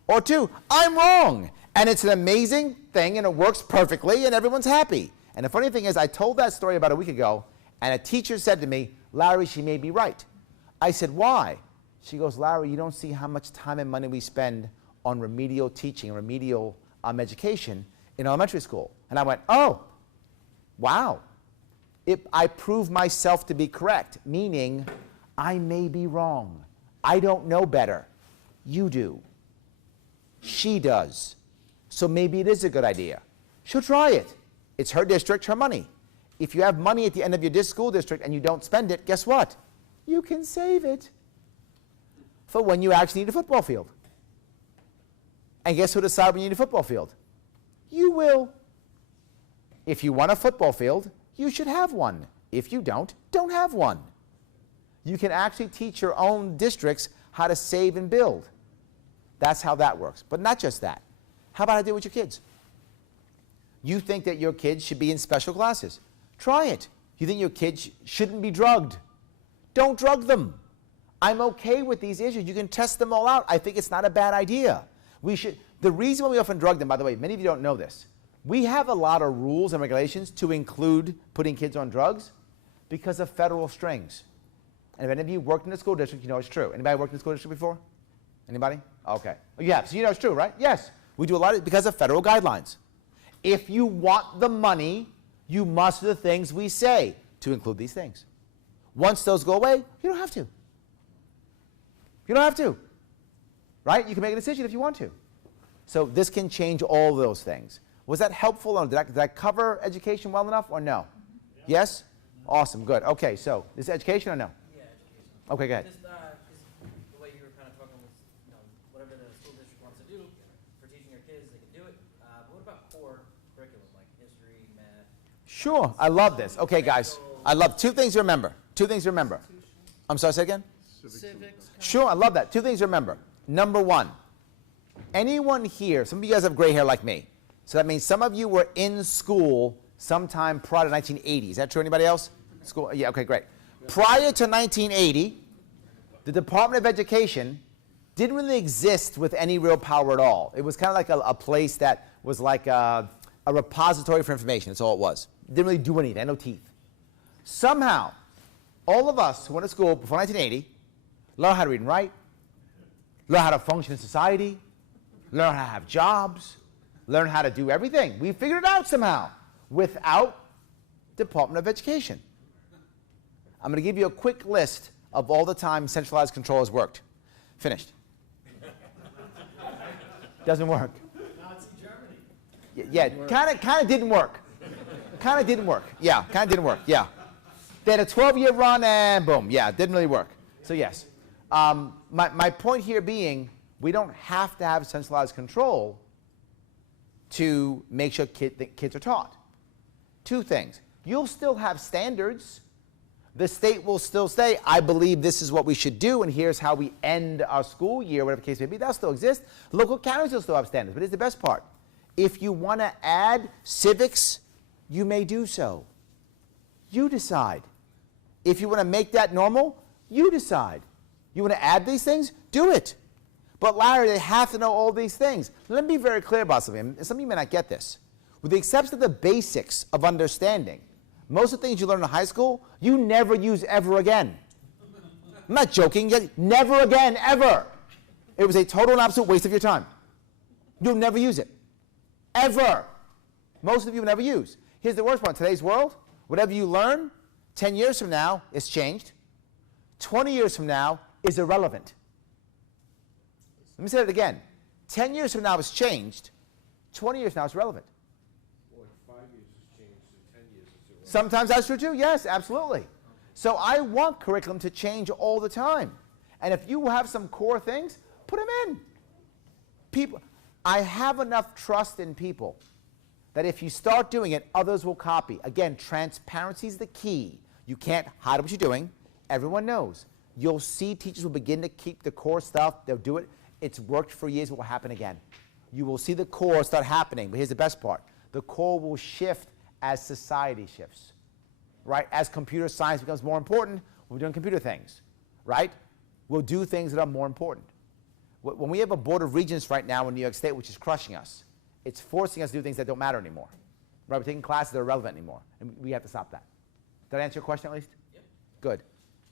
Or two, I'm wrong, and it's an amazing thing, and it works perfectly, and everyone's happy. And the funny thing is, I told that story about a week ago, and a teacher said to me, Larry, she may be right. I said, why? She goes, Larry, you don't see how much time and money we spend on remedial teaching, remedial education in elementary school. And I went, oh, wow. I prove myself to be correct, meaning I may be wrong. I don't know better. You do. She does. So maybe it is a good idea. She'll try it. It's her district, her money. If you have money at the end of your school district and you don't spend it, guess what? You can save it for when you actually need a football field. And guess who decides when you need a football field? You will. If you want a football field, you should have one. If you don't have one. You can actually teach your own districts how to save and build. That's how that works. But not just that. How about I do it with your kids? You think that your kids should be in special classes. Try it. You think your kids shouldn't be drugged. Don't drug them. I'm okay with these issues. You can test them all out. I think it's not a bad idea. The reason why we often drug them, by the way, many of you don't know this. We have a lot of rules and regulations to include putting kids on drugs because of federal strings. And if any of you worked in a school district, you know it's true. Anybody worked in a school district before? Anybody? Okay. Oh, you have. So you know it's true, right? Yes. We do a lot of it because of federal guidelines. If you want the money, you must do the things we say to include these things. Once those go away, you don't have to. You don't have to. Right? You can make a decision if you want to. So this can change all those things. Was that helpful? Or did I cover education well enough or no? Yeah. Yes? Awesome. Good. Okay. So this is education or no? Yeah, education. Okay, go ahead. Just, the way you were kind of talking was, whatever the school district wants to do for teaching your kids, they can do it. But what about core curriculum, like history, math? Sure. I love this. Okay, guys. I love two things to remember. Two things to remember. I'm sorry, say again? Civics. Sure, I love that. Two things to remember. Number one, anyone here, some of you guys have gray hair like me. So that means some of you were in school sometime prior to 1980. Is that true? Anybody else? School? Yeah, okay, great. Prior to 1980, the Department of Education didn't really exist with any real power at all. It was kind of like a place that was like a repository for information. That's all it was. It didn't really do anything. It had no teeth. Somehow, all of us who went to school before 1980 learn how to read and write, learn how to function in society, learn how to have jobs, learn how to do everything. We figured it out somehow without Department of Education. I'm going to give you a quick list of all the time centralized control has worked. Finished. Doesn't work. Nazi Germany. Yeah, kind of didn't work. Kind of didn't work. Yeah, kind of didn't work. Yeah. They had a 12-year run and boom. Yeah, it didn't really work. So yes. My point here being, we don't have to have centralized control to make sure kids are taught. Two things. You'll still have standards. The state will still say, I believe this is what we should do, and here's how we end our school year, whatever the case may be. That'll still exist. Local counties will still have standards, but here's the best part. If you want to add civics, you may do so. You decide. If you want to make that normal, you decide. You want to add these things? Do it. But Larry, they have to know all these things. Let me be very clear about something. Some of you may not get this. With the exception of the basics of understanding, most of the things you learn in high school, you never use ever again. I'm not joking. Never again, ever. It was a total and absolute waste of your time. You'll never use it. Ever. Most of you will never use. Here's the worst part. In today's world, whatever you learn, 10 years from now, it's changed. 20 years from now, is irrelevant. Let me say that again. 10 years from now, it's changed. 20 years from now, it's relevant. Well, 5 years has changed, and 10 years is irrelevant. Sometimes that's true too. Yes, absolutely. So I want curriculum to change all the time. And if you have some core things, put them in. People, I have enough trust in people that if you start doing it, others will copy. Again, transparency is the key. You can't hide what you're doing. Everyone knows. You'll see teachers will begin to keep the core stuff. They'll do it. It's worked for years. It will happen again. You will see the core start happening. But here's the best part. The core will shift as society shifts, right? As computer science becomes more important, we're doing computer things, right? We'll do things that are more important. When we have a board of regents right now in New York State, which is crushing us, it's forcing us to do things that don't matter anymore, right? We're taking classes that are irrelevant anymore, and we have to stop that. Did I answer your question at least? Yep. Good.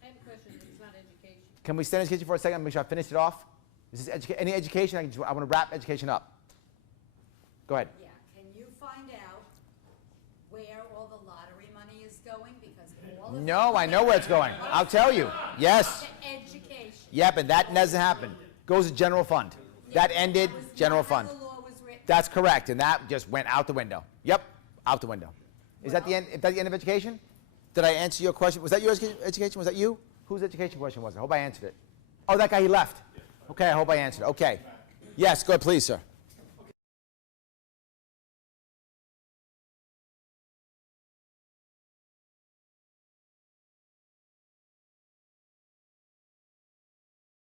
I have a question, it's not education. Can we stay in education for a second and make sure I finish it off? Is this any education? I want to wrap education up. Go ahead. Yeah, can you find out where all the lottery money is going? Because all of No, I know where it's going. I'll tell you. Yes. To education. Yep, and that doesn't happen. Goes to general fund. That ended, That was general not how fund. the law was written. That's correct, and that just went out the window. Yep, out the window. Is that the end? Is that the end of education? Did I answer your question? Was that your education? Was that you? Whose education question was it? I hope I answered it. Oh, that guy, he left. Okay, I hope I answered it. Okay. Yes, go ahead, please, sir.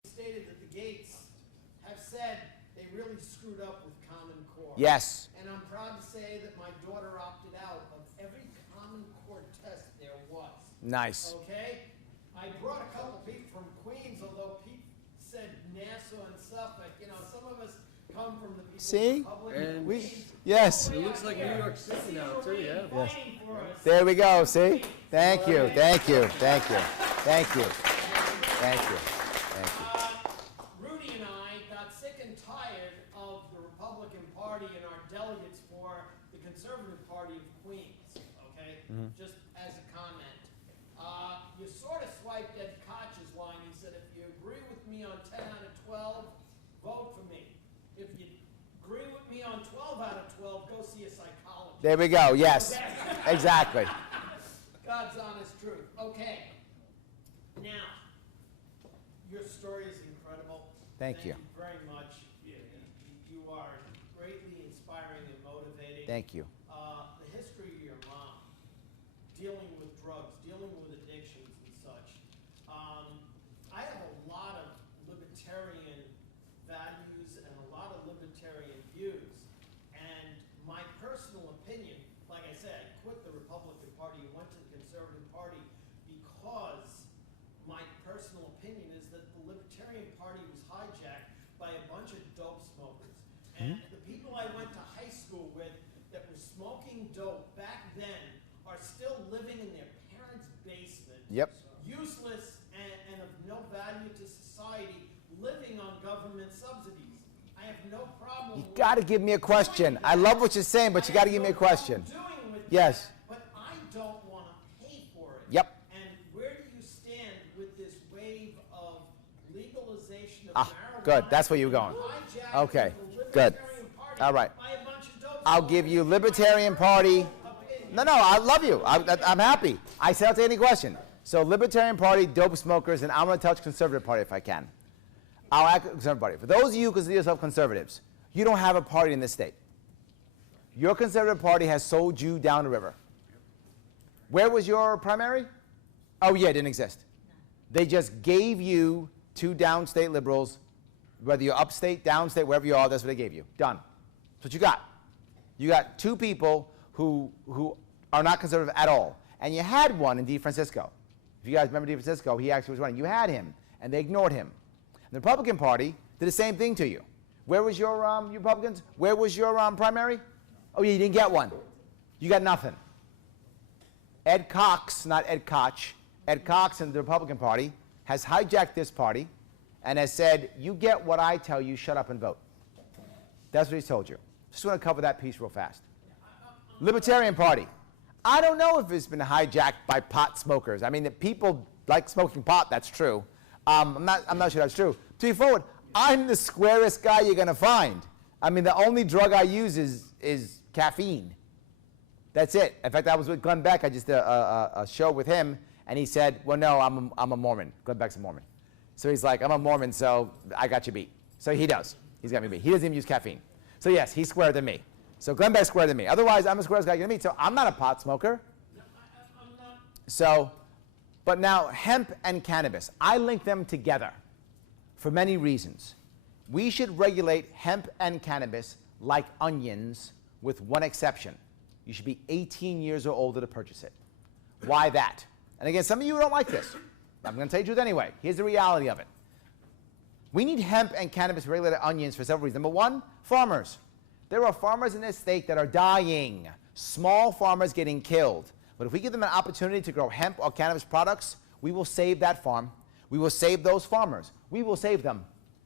Stated that the Gates have said they really screwed up with Common Core. Yes. And I'm proud to say that my daughter opted out of every Common Core test there was. Nice. Okay? I brought a couple people from Queens, although Pete said Nassau and Suffolk. You know, some of us come from the people See? Republic And of We, Queens. yes. It looks like New York City now, too, yeah. Yes. Fighting for us. There we go, see? Thank you, thank you, thank you, thank you, thank you, thank you. Rudy and I got sick and tired of the Republican Party and our delegates for the Conservative Party of Queens, okay? Just as a comment. You sort of swiped Ed Koch's line. He said, if you agree with me on 10 out of 12, vote for me. If you agree with me on 12 out of 12, go see a psychologist. There we go, yes, exactly. God's honest truth. Okay. Now, your story is incredible. Thank you. Very much. You are greatly inspiring and motivating. Thank you. The history of your mom, dealing with drugs, dealing with addictions and such. I have a lot of libertarian values and a lot of libertarian views. And my personal opinion, like I said, I quit the Republican Party and went to the Conservative Party because my personal opinion is that the Libertarian Party was hijacked by a bunch of dope smokers. And the people I went to high school with that were smoking dope back then are still living in their parents' basement. Yep. Useless and of no value to society, living on government subsidies. I have no problem You with got to give me a question. I love what you're saying, but you got to give me a question. doing with Yes. that, but I don't want to pay for it. Yep. And where do you stand with this wave of legalization of Ah, marijuana? good. That's where you're going. hijacked Okay, the good. Libertarian Party All right. by a bunch of dope I'll give you Libertarian Party. No, I love you. I'm happy. I said I'll take any question. So Libertarian Party, dope smokers, and I'm going to touch Conservative Party if I can. I'll act Conservative Party. For those of you who consider yourself conservatives, you don't have a party in this state. Your Conservative Party has sold you down the river. Where was your primary? Oh, yeah, it didn't exist. They just gave you two downstate liberals, whether you're upstate, downstate, wherever you are, that's what they gave you. Done. That's what you got. You got two people who are not conservative at all. And you had one in DeFrancisco. If you guys remember DeFrancisco, he actually was running. You had him, and they ignored him. And the Republican Party did the same thing to you. Where was your, you Republicans? Where was your primary? Oh, yeah, you didn't get one. You got nothing. Ed Cox, not Ed Koch, Ed Cox and the Republican Party has hijacked this party and has said, you get what I tell you, shut up and vote. That's what he's told you. Just want to cover that piece real fast. Libertarian Party. I don't know if it's been hijacked by pot smokers. I mean, if people like smoking pot, that's true. I'm not sure that's true. To be forward, I'm the squarest guy you're going to find. I mean, the only drug I use is caffeine. That's it. In fact, I was with Glenn Beck. I just did a show with him, and he said, well, no, I'm a Mormon. Glenn Beck's a Mormon. So he's like, I'm a Mormon, so I got you beat. So he does. He's got me beat. He doesn't even use caffeine. So yes, he's squarer than me. So Glenn Beck's squarer than me. Otherwise, I'm the squarest guy you're going to meet. So I'm not a pot smoker. I'm not. So, but now hemp and cannabis, I link them together for many reasons. We should regulate hemp and cannabis like onions with one exception. you should be 18 years or older to purchase it. Why that? And again, some of you don't like this. I'm going to tell you the truth anyway. Here's the reality of it. We need hemp and cannabis regulated onions for several reasons. Number one, farmers. There are farmers in this state that are dying. Small farmers getting killed. But if we give them an opportunity to grow hemp or cannabis products, we will save that farm. We will save those farmers. We will save them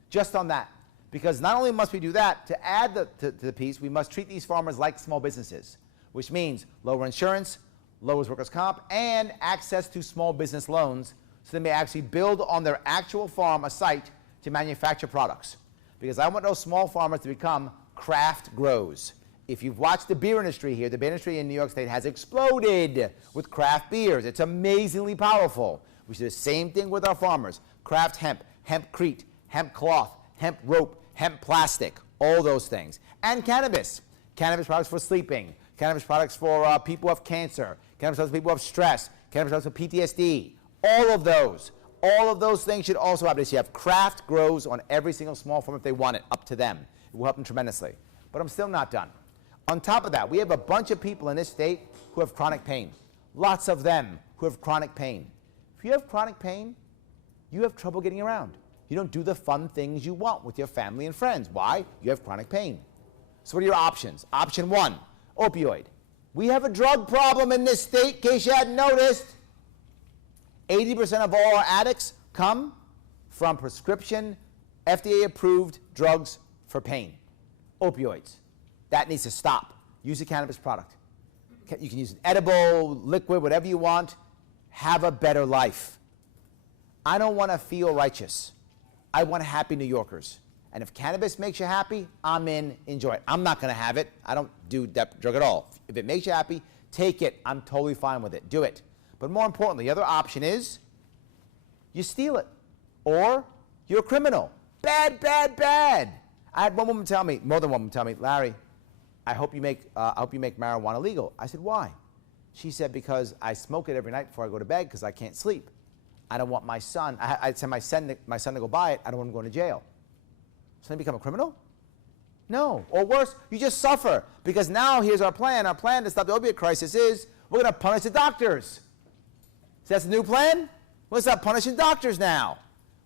just on that. Because not only must we do that, to add to the piece, we must treat these farmers like small businesses, which means lower insurance, lowers workers' comp, and access to small business loans so they may actually build on their actual farm a site to manufacture products. Because I want those small farmers to become craft grows. If you've watched the beer industry here, the beer industry in New York State has exploded with craft beers. It's amazingly powerful. We should do the same thing with our farmers. Craft hemp, hempcrete, hemp cloth, hemp rope, hemp plastic, all those things. And cannabis. Cannabis products for sleeping. Cannabis products for people who have cancer. Cannabis products for people who have stress. Cannabis products for PTSD. All of those things should also happen. So you have craft grows on every single small farm if they want it, up to them. It will help them tremendously. But I'm still not done. On top of that, we have a bunch of people in this state who have chronic pain. Lots of them who have chronic pain. If you have chronic pain, you have trouble getting around. You don't do the fun things you want with your family and friends. Why? You have chronic pain. So what are your options? Option one, opioid. We have a drug problem in this state, in case you hadn't noticed. 80% of all our addicts come from prescription, FDA-approved drugs for pain. Opioids. That needs to stop. Use a cannabis product. You can use an edible, liquid, whatever you want. Have a better life. I don't want to feel righteous. I want happy New Yorkers. And if cannabis makes you happy, I'm in, enjoy it. I'm not going to have it. I don't do that drug at all. If it makes you happy, take it. I'm totally fine with it. Do it. But more importantly, the other option is you steal it or you're a criminal. Bad, bad, bad. I had one woman tell me, more than one woman tell me, Larry, I hope you make marijuana legal. I said, why? She said, because I smoke it every night before I go to bed because I can't sleep. I don't want my son, I'd send my son to go buy it. I don't want him going to jail. So then become a criminal? No. Or worse, you just suffer. Because now here's our plan. Our plan to stop the opioid crisis is we're going to punish the doctors. So that's the new plan? We're going to stop punishing doctors now.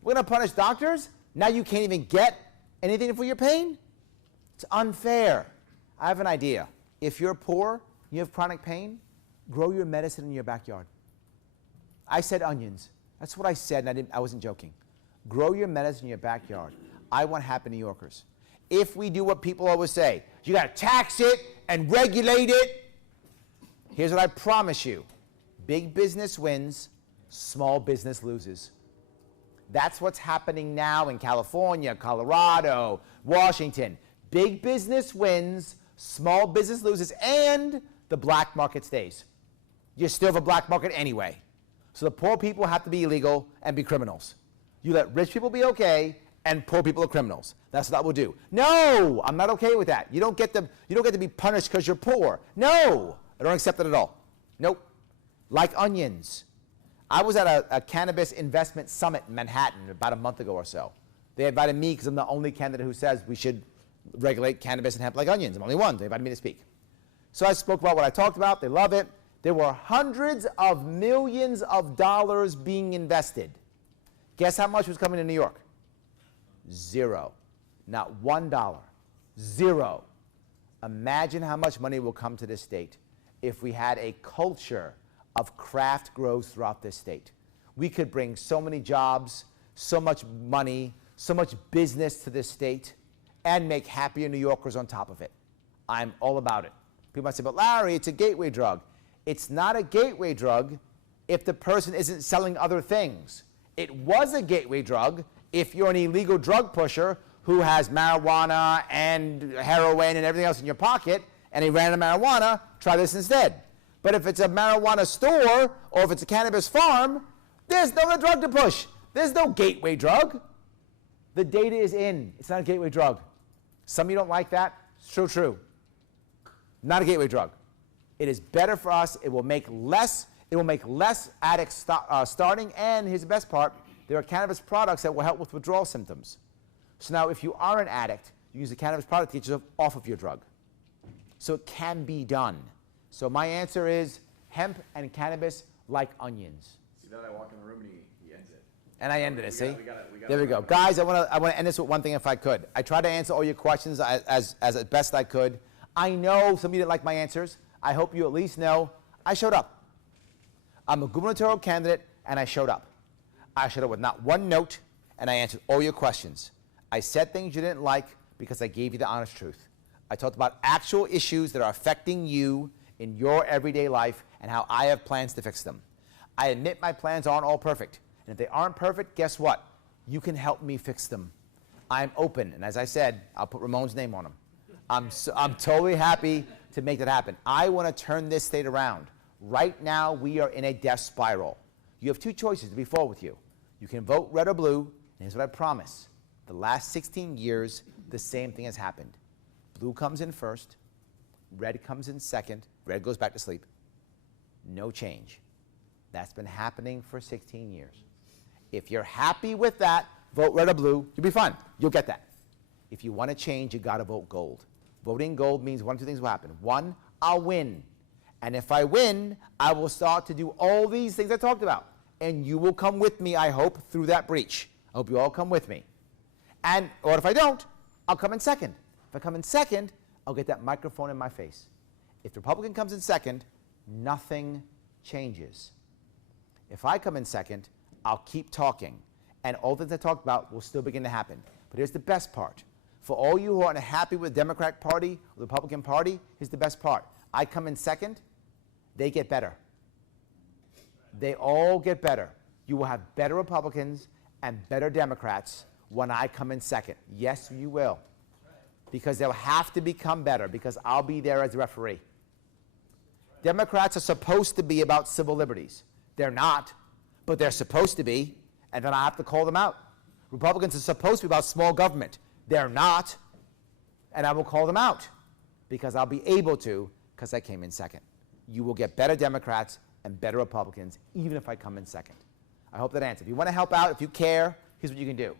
We're going to punish doctors? Now you can't even get anything for your pain? It's unfair. I have an idea. If you're poor, you have chronic pain, grow your medicine in your backyard. I said onions. That's what I said, and I wasn't joking. Grow your medicine in your backyard. I want happy New Yorkers. If we do what people always say, you got to tax it and regulate it. Here's what I promise you. Big business wins, small business loses. That's what's happening now in California, Colorado, Washington. Big business wins, small business loses, and the black market stays. You still have a black market anyway. So the poor people have to be illegal and be criminals. You let rich people be okay, and poor people are criminals. That's what that will do. No, I'm not okay with that. You don't get to be punished because you're poor. No, I don't accept it at all. Nope. Like onions. I was at a cannabis investment summit in Manhattan about a month ago or so. They invited me because I'm the only candidate who says we should regulate cannabis and hemp like onions. I'm the only one. They invited me to speak. So I spoke about what I talked about. They love it. There were hundreds of millions of dollars being invested. Guess how much was coming to New York? Zero. Not $1. Zero. Imagine how much money will come to this state if we had a culture of craft grows throughout this state. We could bring so many jobs, so much money, so much business to this state, and make happier New Yorkers on top of it. I'm all about it. People might say, but Larry, it's a gateway drug. It's not a gateway drug if the person isn't selling other things. It was a gateway drug if you're an illegal drug pusher who has marijuana and heroin and everything else in your pocket, and he ran out of marijuana, try this instead. But if it's a marijuana store or if it's a cannabis farm, there's no other drug to push. There's no gateway drug. The data is in. It's not a gateway drug. Some of you don't like that. It's true. Not a gateway drug. It is better for us. It will make less addicts starting, and here's the best part, there are cannabis products that will help with withdrawal symptoms. So now if you are an addict, you use a cannabis product to get yourself off of your drug. So it can be done. So my answer is hemp and cannabis like onions. See, then I walk in the room and he ends it. And I ended it, see? We got There we go. Guys, I want to end this with one thing if I could. I tried to answer all your questions as best I could. I know some of you didn't like my answers. I hope you at least know I showed up. I'm a gubernatorial candidate, and I showed up. I showed up with not one note, and I answered all your questions. I said things you didn't like because I gave you the honest truth. I talked about actual issues that are affecting you in your everyday life and how I have plans to fix them. I admit my plans aren't all perfect. And if they aren't perfect, guess what? You can help me fix them. I'm open. And as I said, I'll put Ramon's name on them. I'm totally happy to make that happen. I want to turn this state around. Right now, we are in a death spiral. You have two choices to be forward with you. You can vote red or blue. And here's what I promise. The last 16 years, the same thing has happened. Blue comes in first. Red comes in second. Red goes back to sleep. No change. That's been happening for 16 years. If you're happy with that, vote red or blue. You'll be fine. You'll get that. If you want to change, you got to vote gold. Voting gold means one of two things will happen. One, I'll win. And if I win, I will start to do all these things I talked about. And you will come with me, I hope, through that breach. I hope you all come with me. Or if I don't, I'll come in second. If I come in second, I'll get that microphone in my face. If the Republican comes in second, nothing changes. If I come in second, I'll keep talking. And all the things I talked about will still begin to happen. But here's the best part. For all you who aren't happy with the Democratic Party or the Republican Party, here's the best part. I come in second, they get better. They all get better. You will have better Republicans and better Democrats when I come in second. Yes, you will. Because they'll have to become better because I'll be there as a referee. Democrats are supposed to be about civil liberties. They're not, but they're supposed to be, and then I have to call them out. Republicans are supposed to be about small government. They're not, and I will call them out because I'll be able to because I came in second. You will get better Democrats and better Republicans even if I come in second. I hope that answers. If you want to help out, if you care, here's what you can do.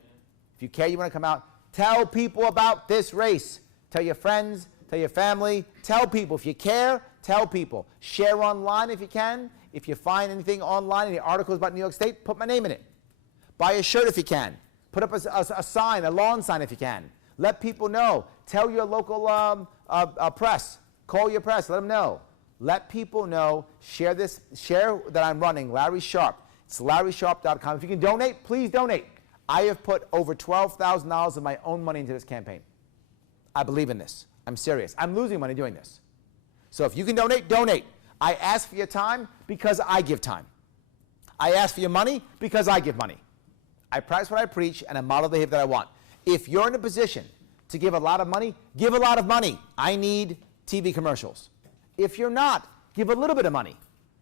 If you care, you want to come out, tell people about this race. Tell your friends, tell your family, tell people. If you care, tell people. Share online if you can. If you find anything online, any articles about New York State, put my name in it. Buy a shirt if you can. Put up a sign, a lawn sign if you can. Let people know. Tell your local press. Call your press. Let them know. Let people know. Share this. Share that I'm running, Larry Sharpe. It's LarrySharpe.com. If you can donate, please donate. I have put over $12,000 of my own money into this campaign. I believe in this. I'm serious. I'm losing money doing this. So if you can donate, donate. I ask for your time because I give time. I ask for your money because I give money. I practice what I preach and I model the behavior that I want. If you're in a position to give a lot of money, give a lot of money. I need TV commercials. If you're not, give a little bit of money.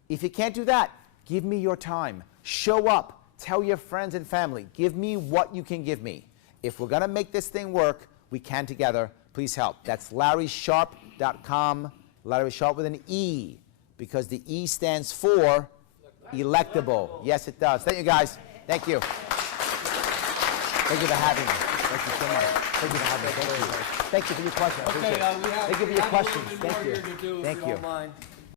If you can't do that, give me your time. Show up. Tell your friends and family. Give me what you can give me. If we're going to make this thing work, we can together. Please help. That's LarrySharpe.com. Larry Sharpe with an E, because the E stands for electable. Yes, it does. Thank you, guys. Thank you. Thank you for having me. Thank you so much. Thank you for having me. Thank you. Thank you for your questions. Okay, we have Thank you for your questions. a little bit more Thank you. here to do, if Thank you you. don't mind.